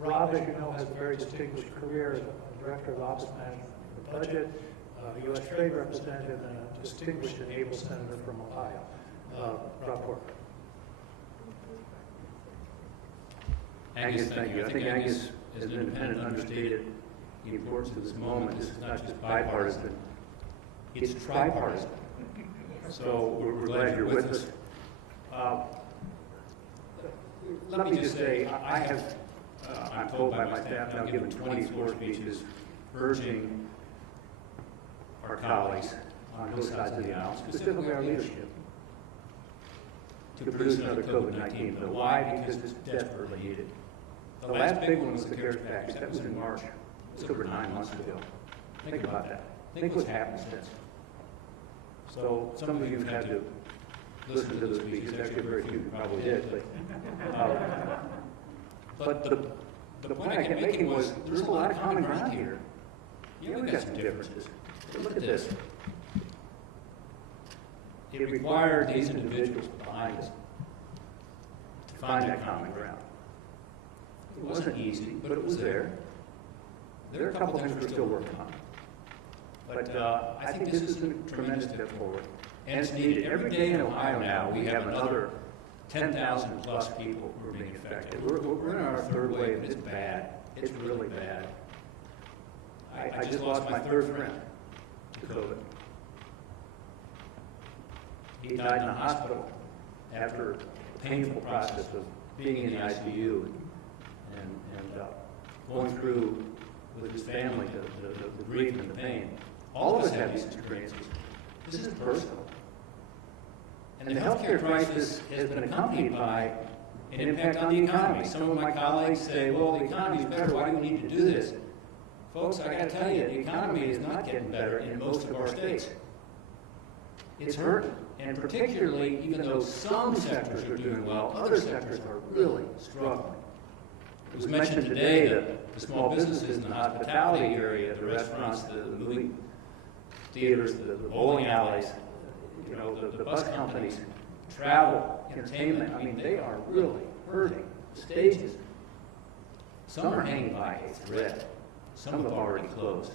Rob, as you know, has a very distinguished career as a Director of Office Management for the Budget, a U.S. Trade Representative, and a distinguished and able Senator from Ohio. Rob Portman. Angus, thank you. I think Angus as an independent, understated the importance of this moment. This is not just bipartisan, it's tripartisan. So we're glad you're with us. Let me just say, I have, I'm told by my staff now, given 20 floor speeches urging our colleagues on both sides of the aisle, specifically our leadership, to produce another COVID-19 bill. Why? Because it's desperately needed. The last big one was the CARES package. That was in March. It was over 9 months ago. Think about that. Think what's happened since. So some of you have had to listen to those speeches. Actually, very few probably did. But the point I kept making was there's a lot of common ground here. Yeah, we've got some differences. But look at this. It required these individuals behind us to find that common ground. It wasn't easy, but it was there. There are a couple things we're still working on. But I think this is a tremendous step forward. And it's needed. Every day in Ohio now, we have another 10,000 plus people who are being affected. We're in our third wave, and it's bad. It's really bad. I just lost my third friend to COVID. He died in a hospital after a painful process of being in the ICU and going through with his family the grief and the pain. All of us have these experiences. This is personal. And the healthcare crisis has been accompanied by an impact on the economy. Some of my colleagues say, well, the economy is better. Why do we need to do this? Folks, I got to tell you, the economy is not getting better in most of our states. It's hurting. And particularly, even though some sectors are doing well, other sectors are really struggling. It was mentioned today that the small businesses in the hospitality area, the restaurants, the movie theaters, the bowling alleys, you know, the bus companies, travel, entertainment, I mean, they are really hurting. The stages, some are hanging by a thread. Some have already closed.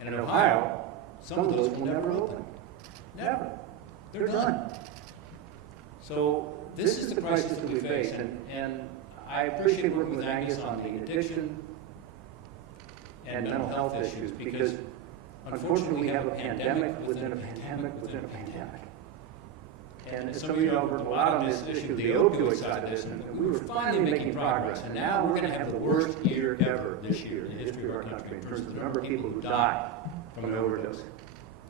And in Ohio, some of those will never open. Never. They're done. So this is the crisis that we face, and I appreciate working with Angus on the addiction and mental health issues because unfortunately we have a pandemic within a pandemic within a pandemic. And as some of you know, I've worked a lot on this issue, the opioid side of this, and we were finally making progress. And now we're going to have the worst year ever this year in the history of our country in terms of the number of people who die from an overdose.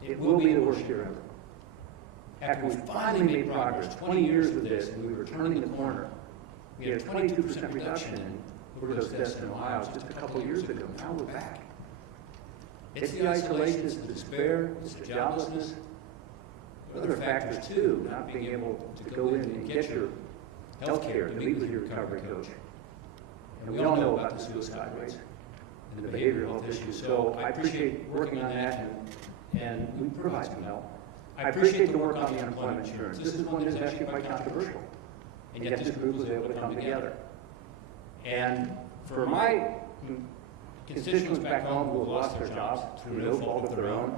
It will be the worst year ever. After we finally made progress, 20 years with this, and we were turning the corner, we had a 22% reduction in overdose deaths in Ohio just a couple of years ago. Now we're back. It's the isolation, it's the despair, it's the joblessness. Other factors too, not being able to go in and get your health care, to meet with your recovery coach. And we all know about the suicide rates and the behavioral health issues. So I appreciate working on that, and we provide some help. I appreciate the work on the unemployment insurance. This is one that is actually quite controversial. And yet this group was able to come together. And for my constituents back home who have lost their jobs through no fault of their own,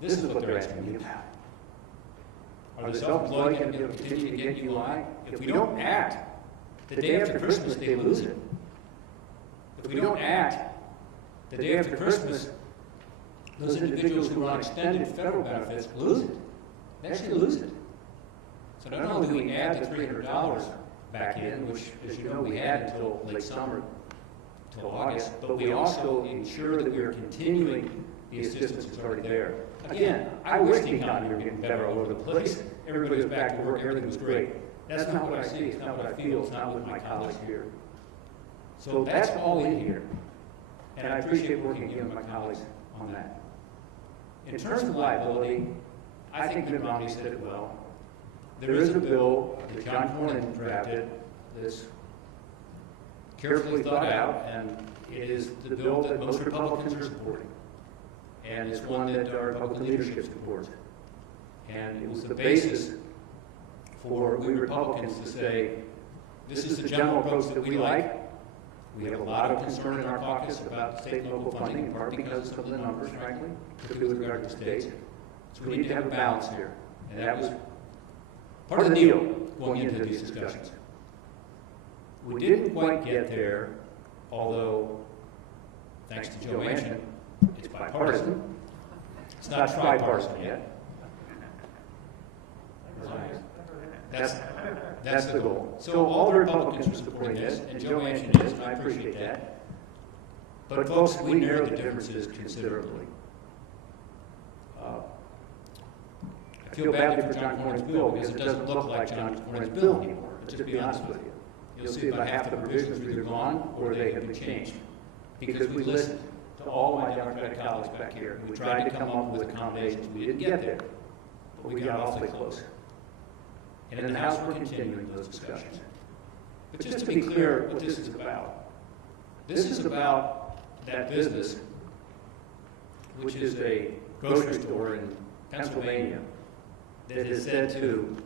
this is what they're asking me about. Are the self-employed going to be able to continue to get UI? If we don't act, the day after Christmas, they lose it. If we don't act, the day after Christmas, those individuals who are on extended federal benefits lose it. They actually lose it. So not only do we add the $300 back in, which, as you know, we had until late summer, until August, but we also ensure that we are continuing the assistance that's already there. Again, I wish the economy were getting better all over the place. Everybody was back to work, everything was great. That's not what I see, it's not what I feel, it's not what my colleagues here. So that's all in here. And I appreciate working again with my colleagues on that. In terms of liability, I think Mitt Romney said it well. There is a bill that John Cornyn drafted that's carefully thought out, and it is the bill that most Republicans are supporting. And it's one that our Republican leadership supports. And it was the basis for we Republicans to say, this is the general approach that we like. We have a lot of concern in our caucus about state and local funding, in part because of some of the numbers, frankly, particularly with regard to states. So we need to have a balance here. And that was part of the deal going into these discussions. We didn't quite get there although, thanks to Joe Manchin, it's bipartisan. It's not tripartisan yet. That's the goal. So all the Republicans are supporting this, and Joe Manchin is, and I appreciate that. But folks, we narrowed the differences considerably. I feel badly for John Cornyn's bill because it doesn't look like John Cornyn's bill anymore. But just to be honest with you, you'll see about half the provisions are either gone or they have been changed. Because we listened to all my Democratic colleagues back here. We tried to come up with accommodations. We didn't get there, but we got awfully close. And in the House, we're continuing those discussions. But just to be clear what this is about that business, which is a grocery store in Pennsylvania, that has said to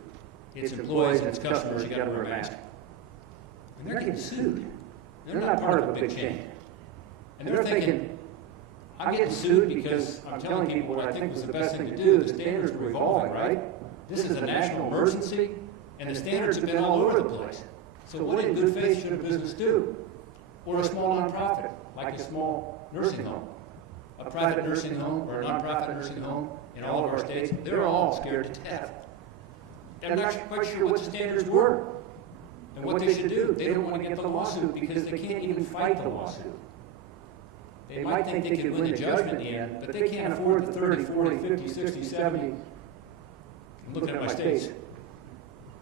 its employees and its customers, you got to wear a mask. And they're getting sued. They're not part of a big chain. And they're thinking, I'm getting sued because I'm telling people what I think was the best thing to do. The standards were evolving, right? This is a national emergency, and the standards have been all over the place. So what in good faith should a business do? Or a small nonprofit, like a small nursing home. A private nursing home or a nonprofit nursing home in all of our states, they're all scared to death. And I'm not quite sure what the standards were and what they should do. They don't want to get the lawsuit because they can't even fight the lawsuit. They might think they can win the judgment in the end, but they can't afford the 30, 40, 50, 60, 70. I'm looking at my states.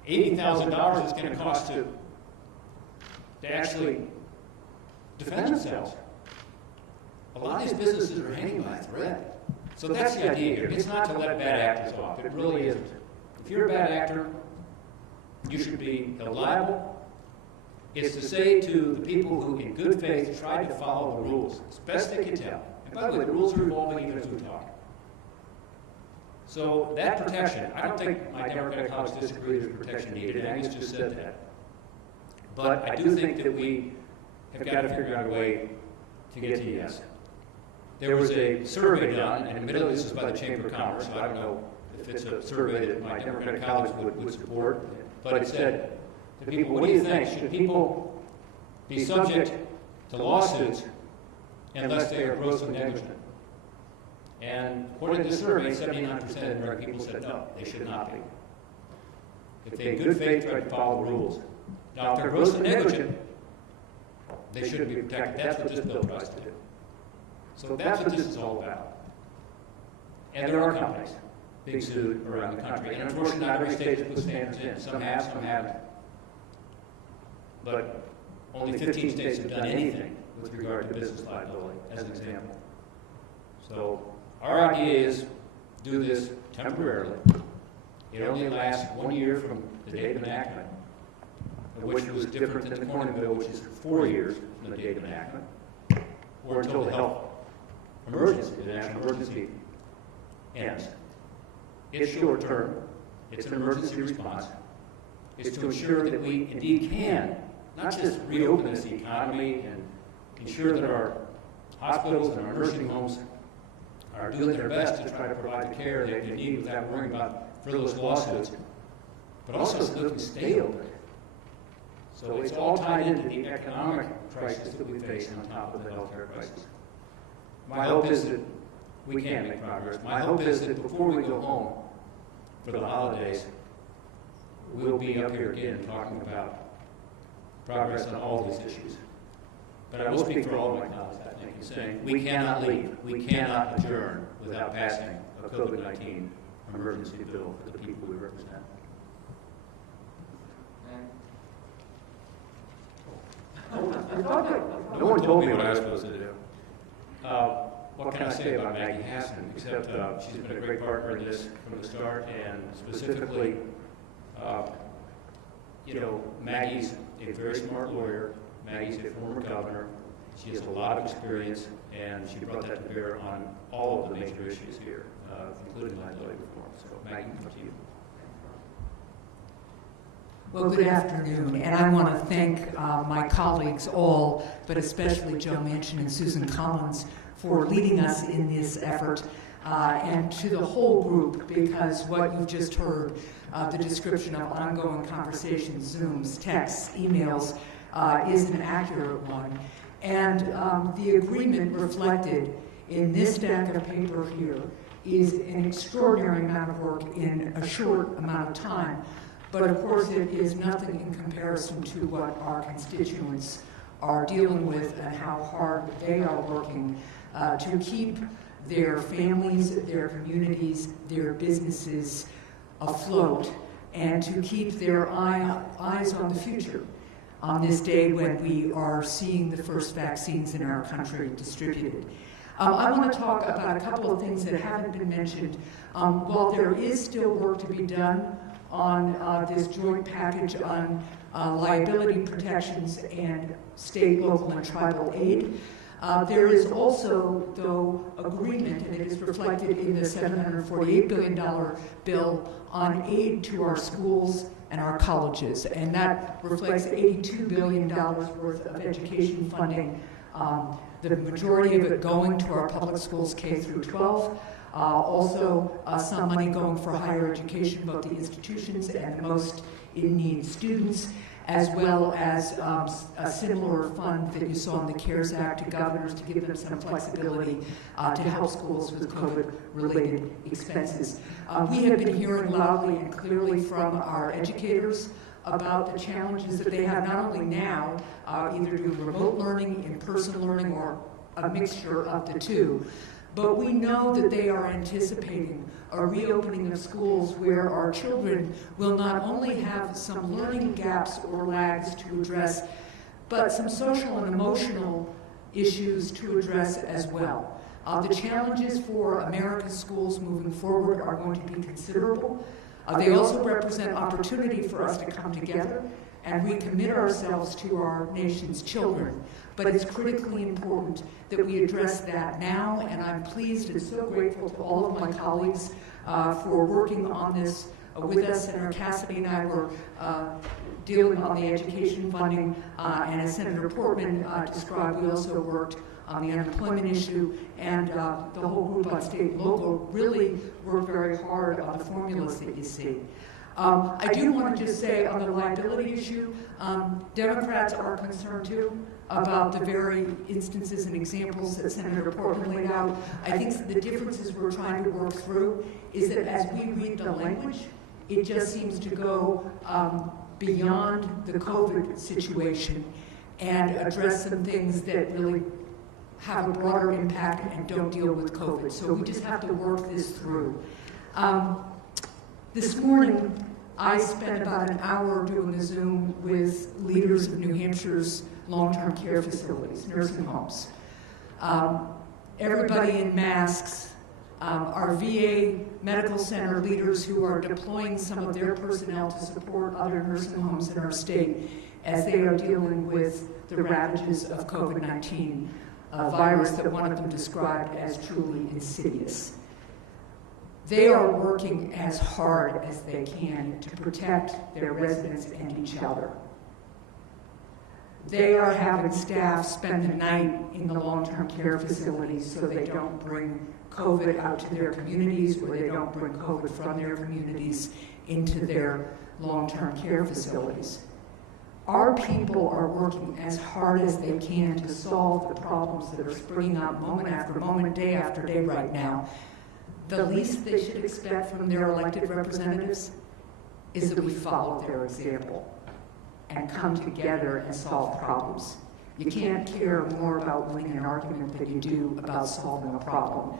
$80,000 it's going to cost to actually defend themselves. A lot of these businesses are hanging by a thread. So that's the idea here. It's not to let bad actors off. It really isn't. If you're a bad actor, you should be held liable. It's to say to the people who, in good faith, tried to follow the rules as best they can tell. And by the way, the rules are evolving even as we talk. So that protection, I don't think my Democratic colleagues disagree there's protection needed. Angus just said that. But I do think that we have got to figure out a way to get to yes. There was a survey done, and admittedly this is by the Chamber of Commerce, so I don't know if it's a survey that my Democratic colleagues would support, but it said to people, what do you think? Should people be subject to lawsuits unless they are grossly negligent? And according to the survey, 79% of American people said no, they should not be. If they in good faith tried to follow the rules. Now, if they're grossly negligent, they shouldn't be protected. That's what this bill tries to do. So that's what this is all about. And there are companies being sued around the country. And unfortunately, not every state has put standards in. Some have, some haven't. But only 15 states have done anything with regard to business liability, as an example. So our idea is do this temporarily. It only lasts 1 year from the date of enactment, which was different than the Cornyn bill, which is 4 years from the date of enactment, or until the health emergency, the national emergency, ends. It's short term. It's an emergency response. It's to ensure that we indeed can not just reopen this economy and ensure that our hospitals and our nursing homes are doing their best to try to provide the care they need without worrying about frivolous lawsuits, but also so that we can stay open. So it's all tied into the economic crisis that we face on top of the healthcare crisis. My hope is that we can make progress. My hope is that before we go home for the holidays, we'll be up here again talking about progress on all these issues. But I will speak for all of my colleagues, I think, in saying we cannot leave, we cannot adjourn without passing a COVID-19 emergency bill for the people we represent. No one told me what I was supposed to do. What can I say about Maggie Hassan, except she's been a great partner in this from the start, and specifically, Maggie's a very smart lawyer. Maggie's a former governor. She has a lot of experience, and she brought that to bear on all of the major issues here, including liability reform. So, Maggie, up to you. Well, good afternoon, and I want to thank my colleagues all, but especially Joe Manchin and Susan Collins, for leading us in this effort, and to the whole group, because what you've just heard, the description of ongoing conversations, Zooms, texts, emails, is an accurate one. And the agreement reflected in this stack of paper here is an extraordinary amount of work in a short amount of time. But of course, it is nothing in comparison to what our constituents are dealing with and how hard they are working to keep their families, their communities, their businesses afloat, and to keep their eyes on the future on this day when we are seeing the first vaccines in our country distributed. I want to talk about a couple of things that haven't been mentioned. While there is still work to be done on this joint package on liability protections and state, local, and tribal aid, there is also, though, agreement, and it is reflected in the $748 billion bill on aid to our schools and our colleges, and that reflects $82 billion worth of education funding, the majority of it going to our public schools K through 12, also some money going for higher education, both the institutions and the most in-need students, as well as a similar fund that you saw in the CARES Act to governors to give them some flexibility to help schools with COVID-related expenses. We have been hearing loudly and clearly from our educators about the challenges that they have not only now, either doing remote learning, in-person learning, or a mixture of the two, but we know that they are anticipating a reopening of schools where our children will not only have some learning gaps or lags to address, but some social and emotional issues to address as well. The challenges for America's schools moving forward are going to be considerable. They also represent opportunity for us to come together and recommit ourselves to our nation's children. But it's critically important that we address that now, and I'm pleased and so grateful to all of my colleagues for working on this with us. Senator Cassidy and I were dealing on the education funding, and as Senator Portman described, we also worked on the unemployment issue, and the whole group on state and local really worked very hard on the formulas that you see. I do want to just say on the liability issue, Democrats are concerned too about the very instances and examples that Senator Portman laid out. I think the differences we're trying to work through is that as we read the language, it just seems to go beyond the COVID situation and address some things that really have a broader impact and don't deal with COVID. So we just have to work this through. This morning, I spent about an hour doing a Zoom with leaders of New Hampshire's long-term care facilities, nursing homes. Everybody in masks, our VA medical center leaders who are deploying some of their personnel to support other nursing homes in our state as they are dealing with the ravages of COVID-19, a virus that one of them described as truly insidious. They are working as hard as they can to protect their residents and each other. They are having staff spend the night in the long-term care facilities so they don't bring COVID out to their communities, or they don't bring COVID from their communities into their long-term care facilities. Our people are working as hard as they can to solve the problems that are springing up moment after moment, day after day right now. The least they should expect from their elected representatives is that we follow their example and come together and solve problems. You can't care more about winning an argument than you do about solving a problem.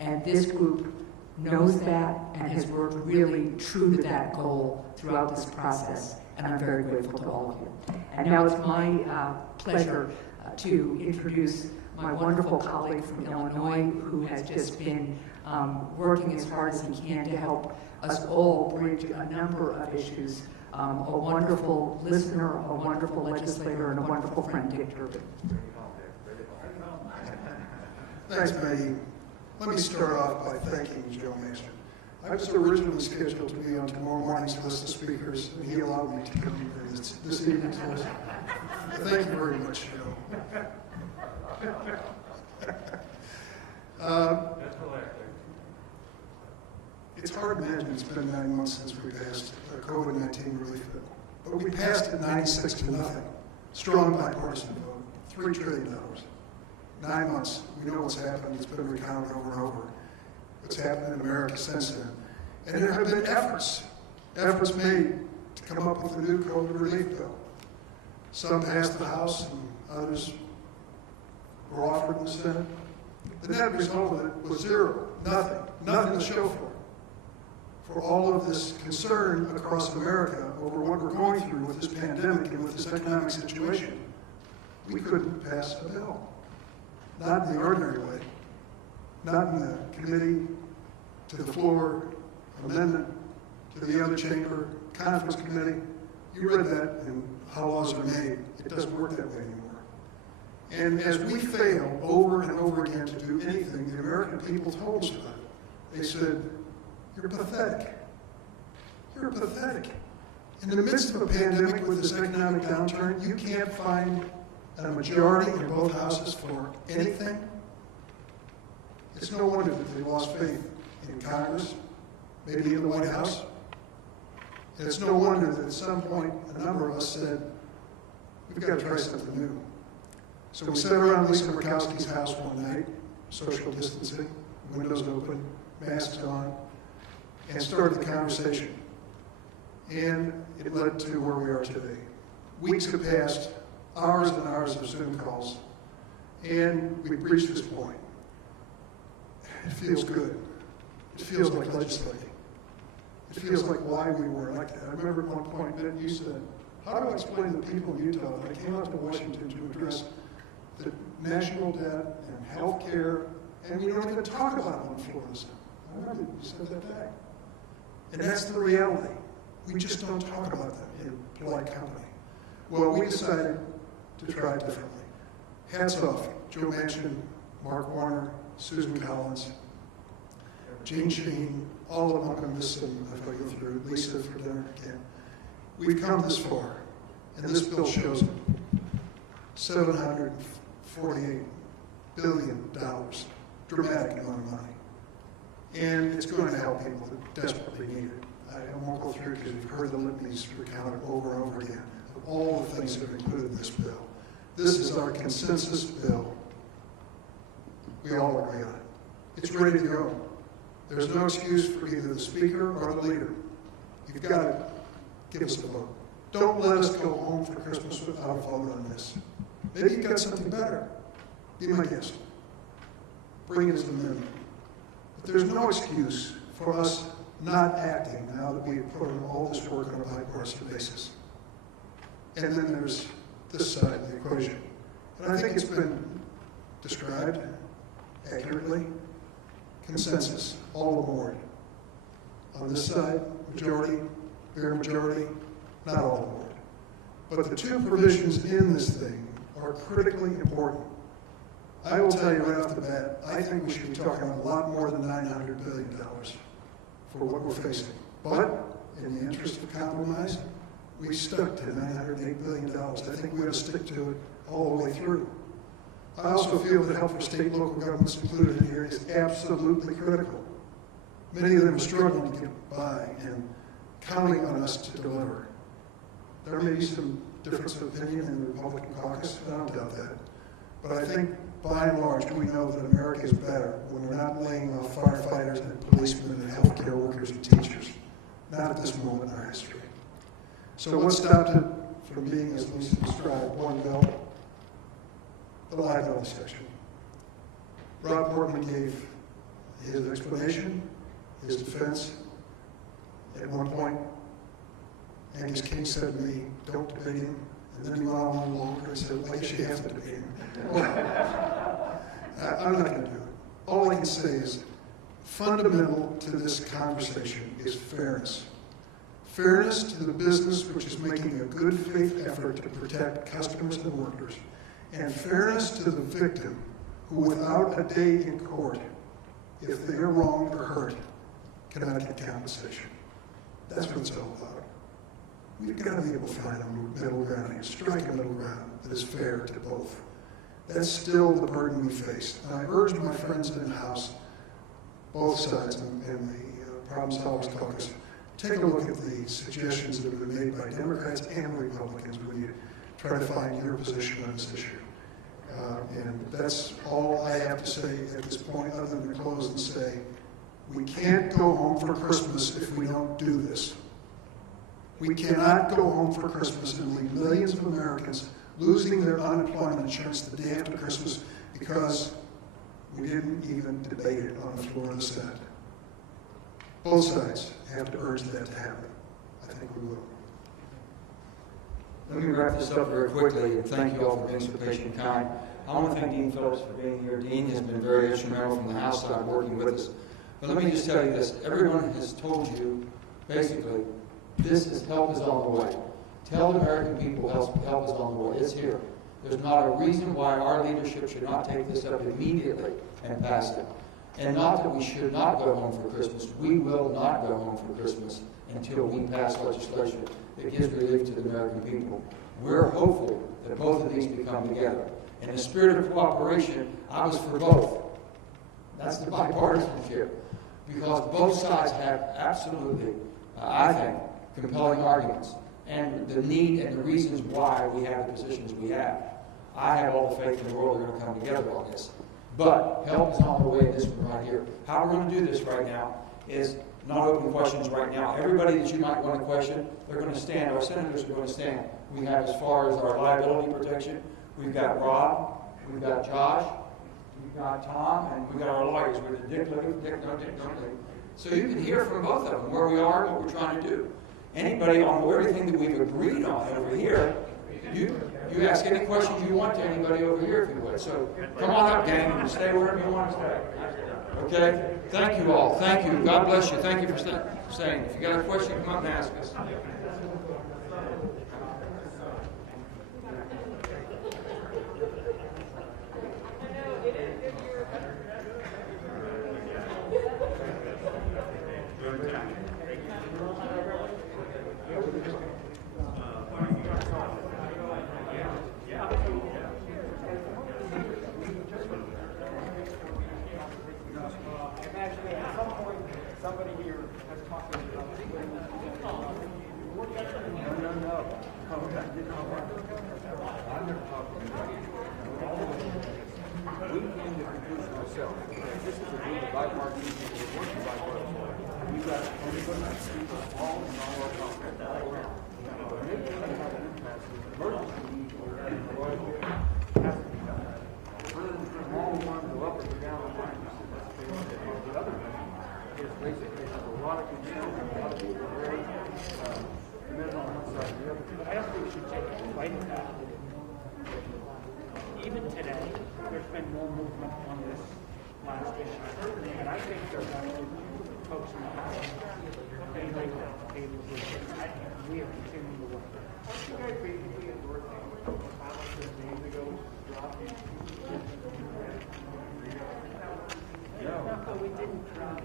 And this group knows that and has worked really true to that goal throughout this process. And I'm very grateful to all of you. And now it's my pleasure to introduce my wonderful colleague from Illinois who has just been working as hard as he can to help us all bridge a number of issues. A wonderful listener, a wonderful legislator, and a wonderful friend, Dick Durbin. Thanks, Maggie. Let me start off by thanking Joe Maester. I was originally scheduled to be on tomorrow morning's list of speakers, and he allowed me to come here this evening's list. Thank you very much, Joe. It's hard to imagine it's been 9 months since we passed a COVID-19 relief bill, but we passed it 96-0. Strong bipartisan vote. $3 trillion. 9 months. We know what's happened. It's been recounted over and over. What's happened in America since then. And there have been efforts made to come up with a new COVID relief bill. Some passed the House and others were offered in the Senate. The net result of it was zero, nothing to show for it. For all of this concern across America over what we're going through with this pandemic and with this economic situation, we couldn't pass a bill. Not in the ordinary way, not in the committee, to the floor, amendment, to the other chamber, conference committee. You read that and how laws are made. It doesn't work that way anymore. And as we fail over and over again to do anything, the American people told us about it. They said, you're pathetic. You're pathetic. In the midst of a pandemic with this economic downturn, you can't find a majority in both houses for anything. It's no wonder that they lost faith in Congress, maybe in the White House. And it's no wonder that at some point a number of us said, we've got to try something new. So we sat around Lisa Murkowski's house one night, social distancing, windows open, masks on, and started the conversation. And it led to where we are today. Weeks have passed, hours and hours of Zoom calls, and we've reached this point. It feels good. It feels like legislating. It feels like why we were elected. I remember at one point, Ben, you said, how do I explain to the people in Utah that I came out to Washington to address the national debt and health care, and we don't even talk about it on the floor of the Senate? I remember you said that back. And that's the reality. We just don't talk about them in polite company. Well, we decided to try differently. Hats off, Joe Manchin, Mark Warner, Susan Collins, Jean Sheen, all of them. I'm going to miss them if I go through. Lisa for dinner again. We've come this far, and this bill shows it. $748 billion, dramatic amount of money. And it's going to help people that desperately need it. I won't go through because you've heard the litanies recounted over and over again of all the things that are included in this bill. This is our consensus bill. We all agree on it. It's ready to go. There's no excuse for either the speaker or the leader. You've got to give us a vote. Don't let us go home for Christmas without a vote on this. Maybe you've got something better. Be my guest. Bring it as an amendment. But there's no excuse for us not acting now that we have put in all this work on a bipartisan basis. And then there's this side of the equation. And I think it's been described accurately. Consensus, all aboard. On this side, majority, bare majority, not all aboard. But the two provisions in this thing are critically important. I will tell you right off the bat, I think we should be talking a lot more than $900 billion for what we're facing. But in the interest of compromise, we stuck to $908 billion. I think we ought to stick to it all the way through. I also feel that help for state and local governments included in here is absolutely critical. Many of them are struggling to get by and counting on us to deliver. There may be some difference of opinion in the Republican caucus, I don't doubt that. But I think, by and large, we know that America is better when we're not laying off firefighters and policemen and healthcare workers and teachers. Not at this moment in our history. So what stopped it from being, as Lisa described, one bill? The liability section. Rob Portman gave his explanation, his defense. At one point, Angus King said to me, don't debate him. And then he went on a little longer and said, I guess you have to debate him. I'm not going to do it. All I can say is, fundamental to this conversation is fairness. Fairness to the business which is making a good faith effort to protect customers and workers. And fairness to the victim who, without a day in court, if they are wronged or hurt, cannot get compensation. That's what it's all about. We've got to be able to find a middle ground here, strike a middle ground that is fair to both. That's still the burden we face. And I urge my friends in the House, both sides in the Problem Solvers Caucus, take a look at the suggestions that have been made by Democrats and Republicans when you try to find your position on this issue. And that's all I have to say at this point, other than to close and say, we can't go home for Christmas if we don't do this. We cannot go home for Christmas and leave millions of Americans losing their unemployment insurance the day after Christmas because we didn't even debate it on the floor of the Senate. Both sides have to urge that to happen. I think we will. Let me wrap this up very quickly, and thank you all for being so patient and kind. I want to thank Dean Phillips for being here. Dean has been very instrumental from the House side working with us. But let me just tell you this. Everyone has told you, basically, help is on the way. Tell the American people help is on the way. It's here. There's not a reason why our leadership should not take this up immediately and pass it. And not that we should not go home for Christmas. We will not go home for Christmas until we pass legislation that gives relief to the American people. We're hopeful that both of these become together. In the spirit of cooperation, I was for both. That's the bipartisanship. Because both sides have absolutely, I think, compelling arguments. And the need and the reasons why we have the positions we have. I have all the faith in the world they're going to come together on this. But help is on the way in this one right here. How we're going to do this right now is not open questions right now. Everybody that you might want to question, they're going to stand. Our senators are going to stand. We have, as far as our liability protection, we've got Rob, we've got Josh, we've got Tom, and we've got our lawyers. We're the Dick, no Dick. So you can hear from both of them where we are and what we're trying to do. Anybody on everything that we've agreed on over here, you ask any questions you want to anybody over here if you would. So come on up, gang, and stay wherever you want to stay. Okay? Thank you all. Thank you. God bless you. Thank you for staying. If you got a question, come up and ask us. Even today, there's been more movement on this last issue, and I think there's actually folks in the House they may not be able to do it. We are continuing to work. You guys basically endorsed the balance of days ago drop. No, we didn't drop.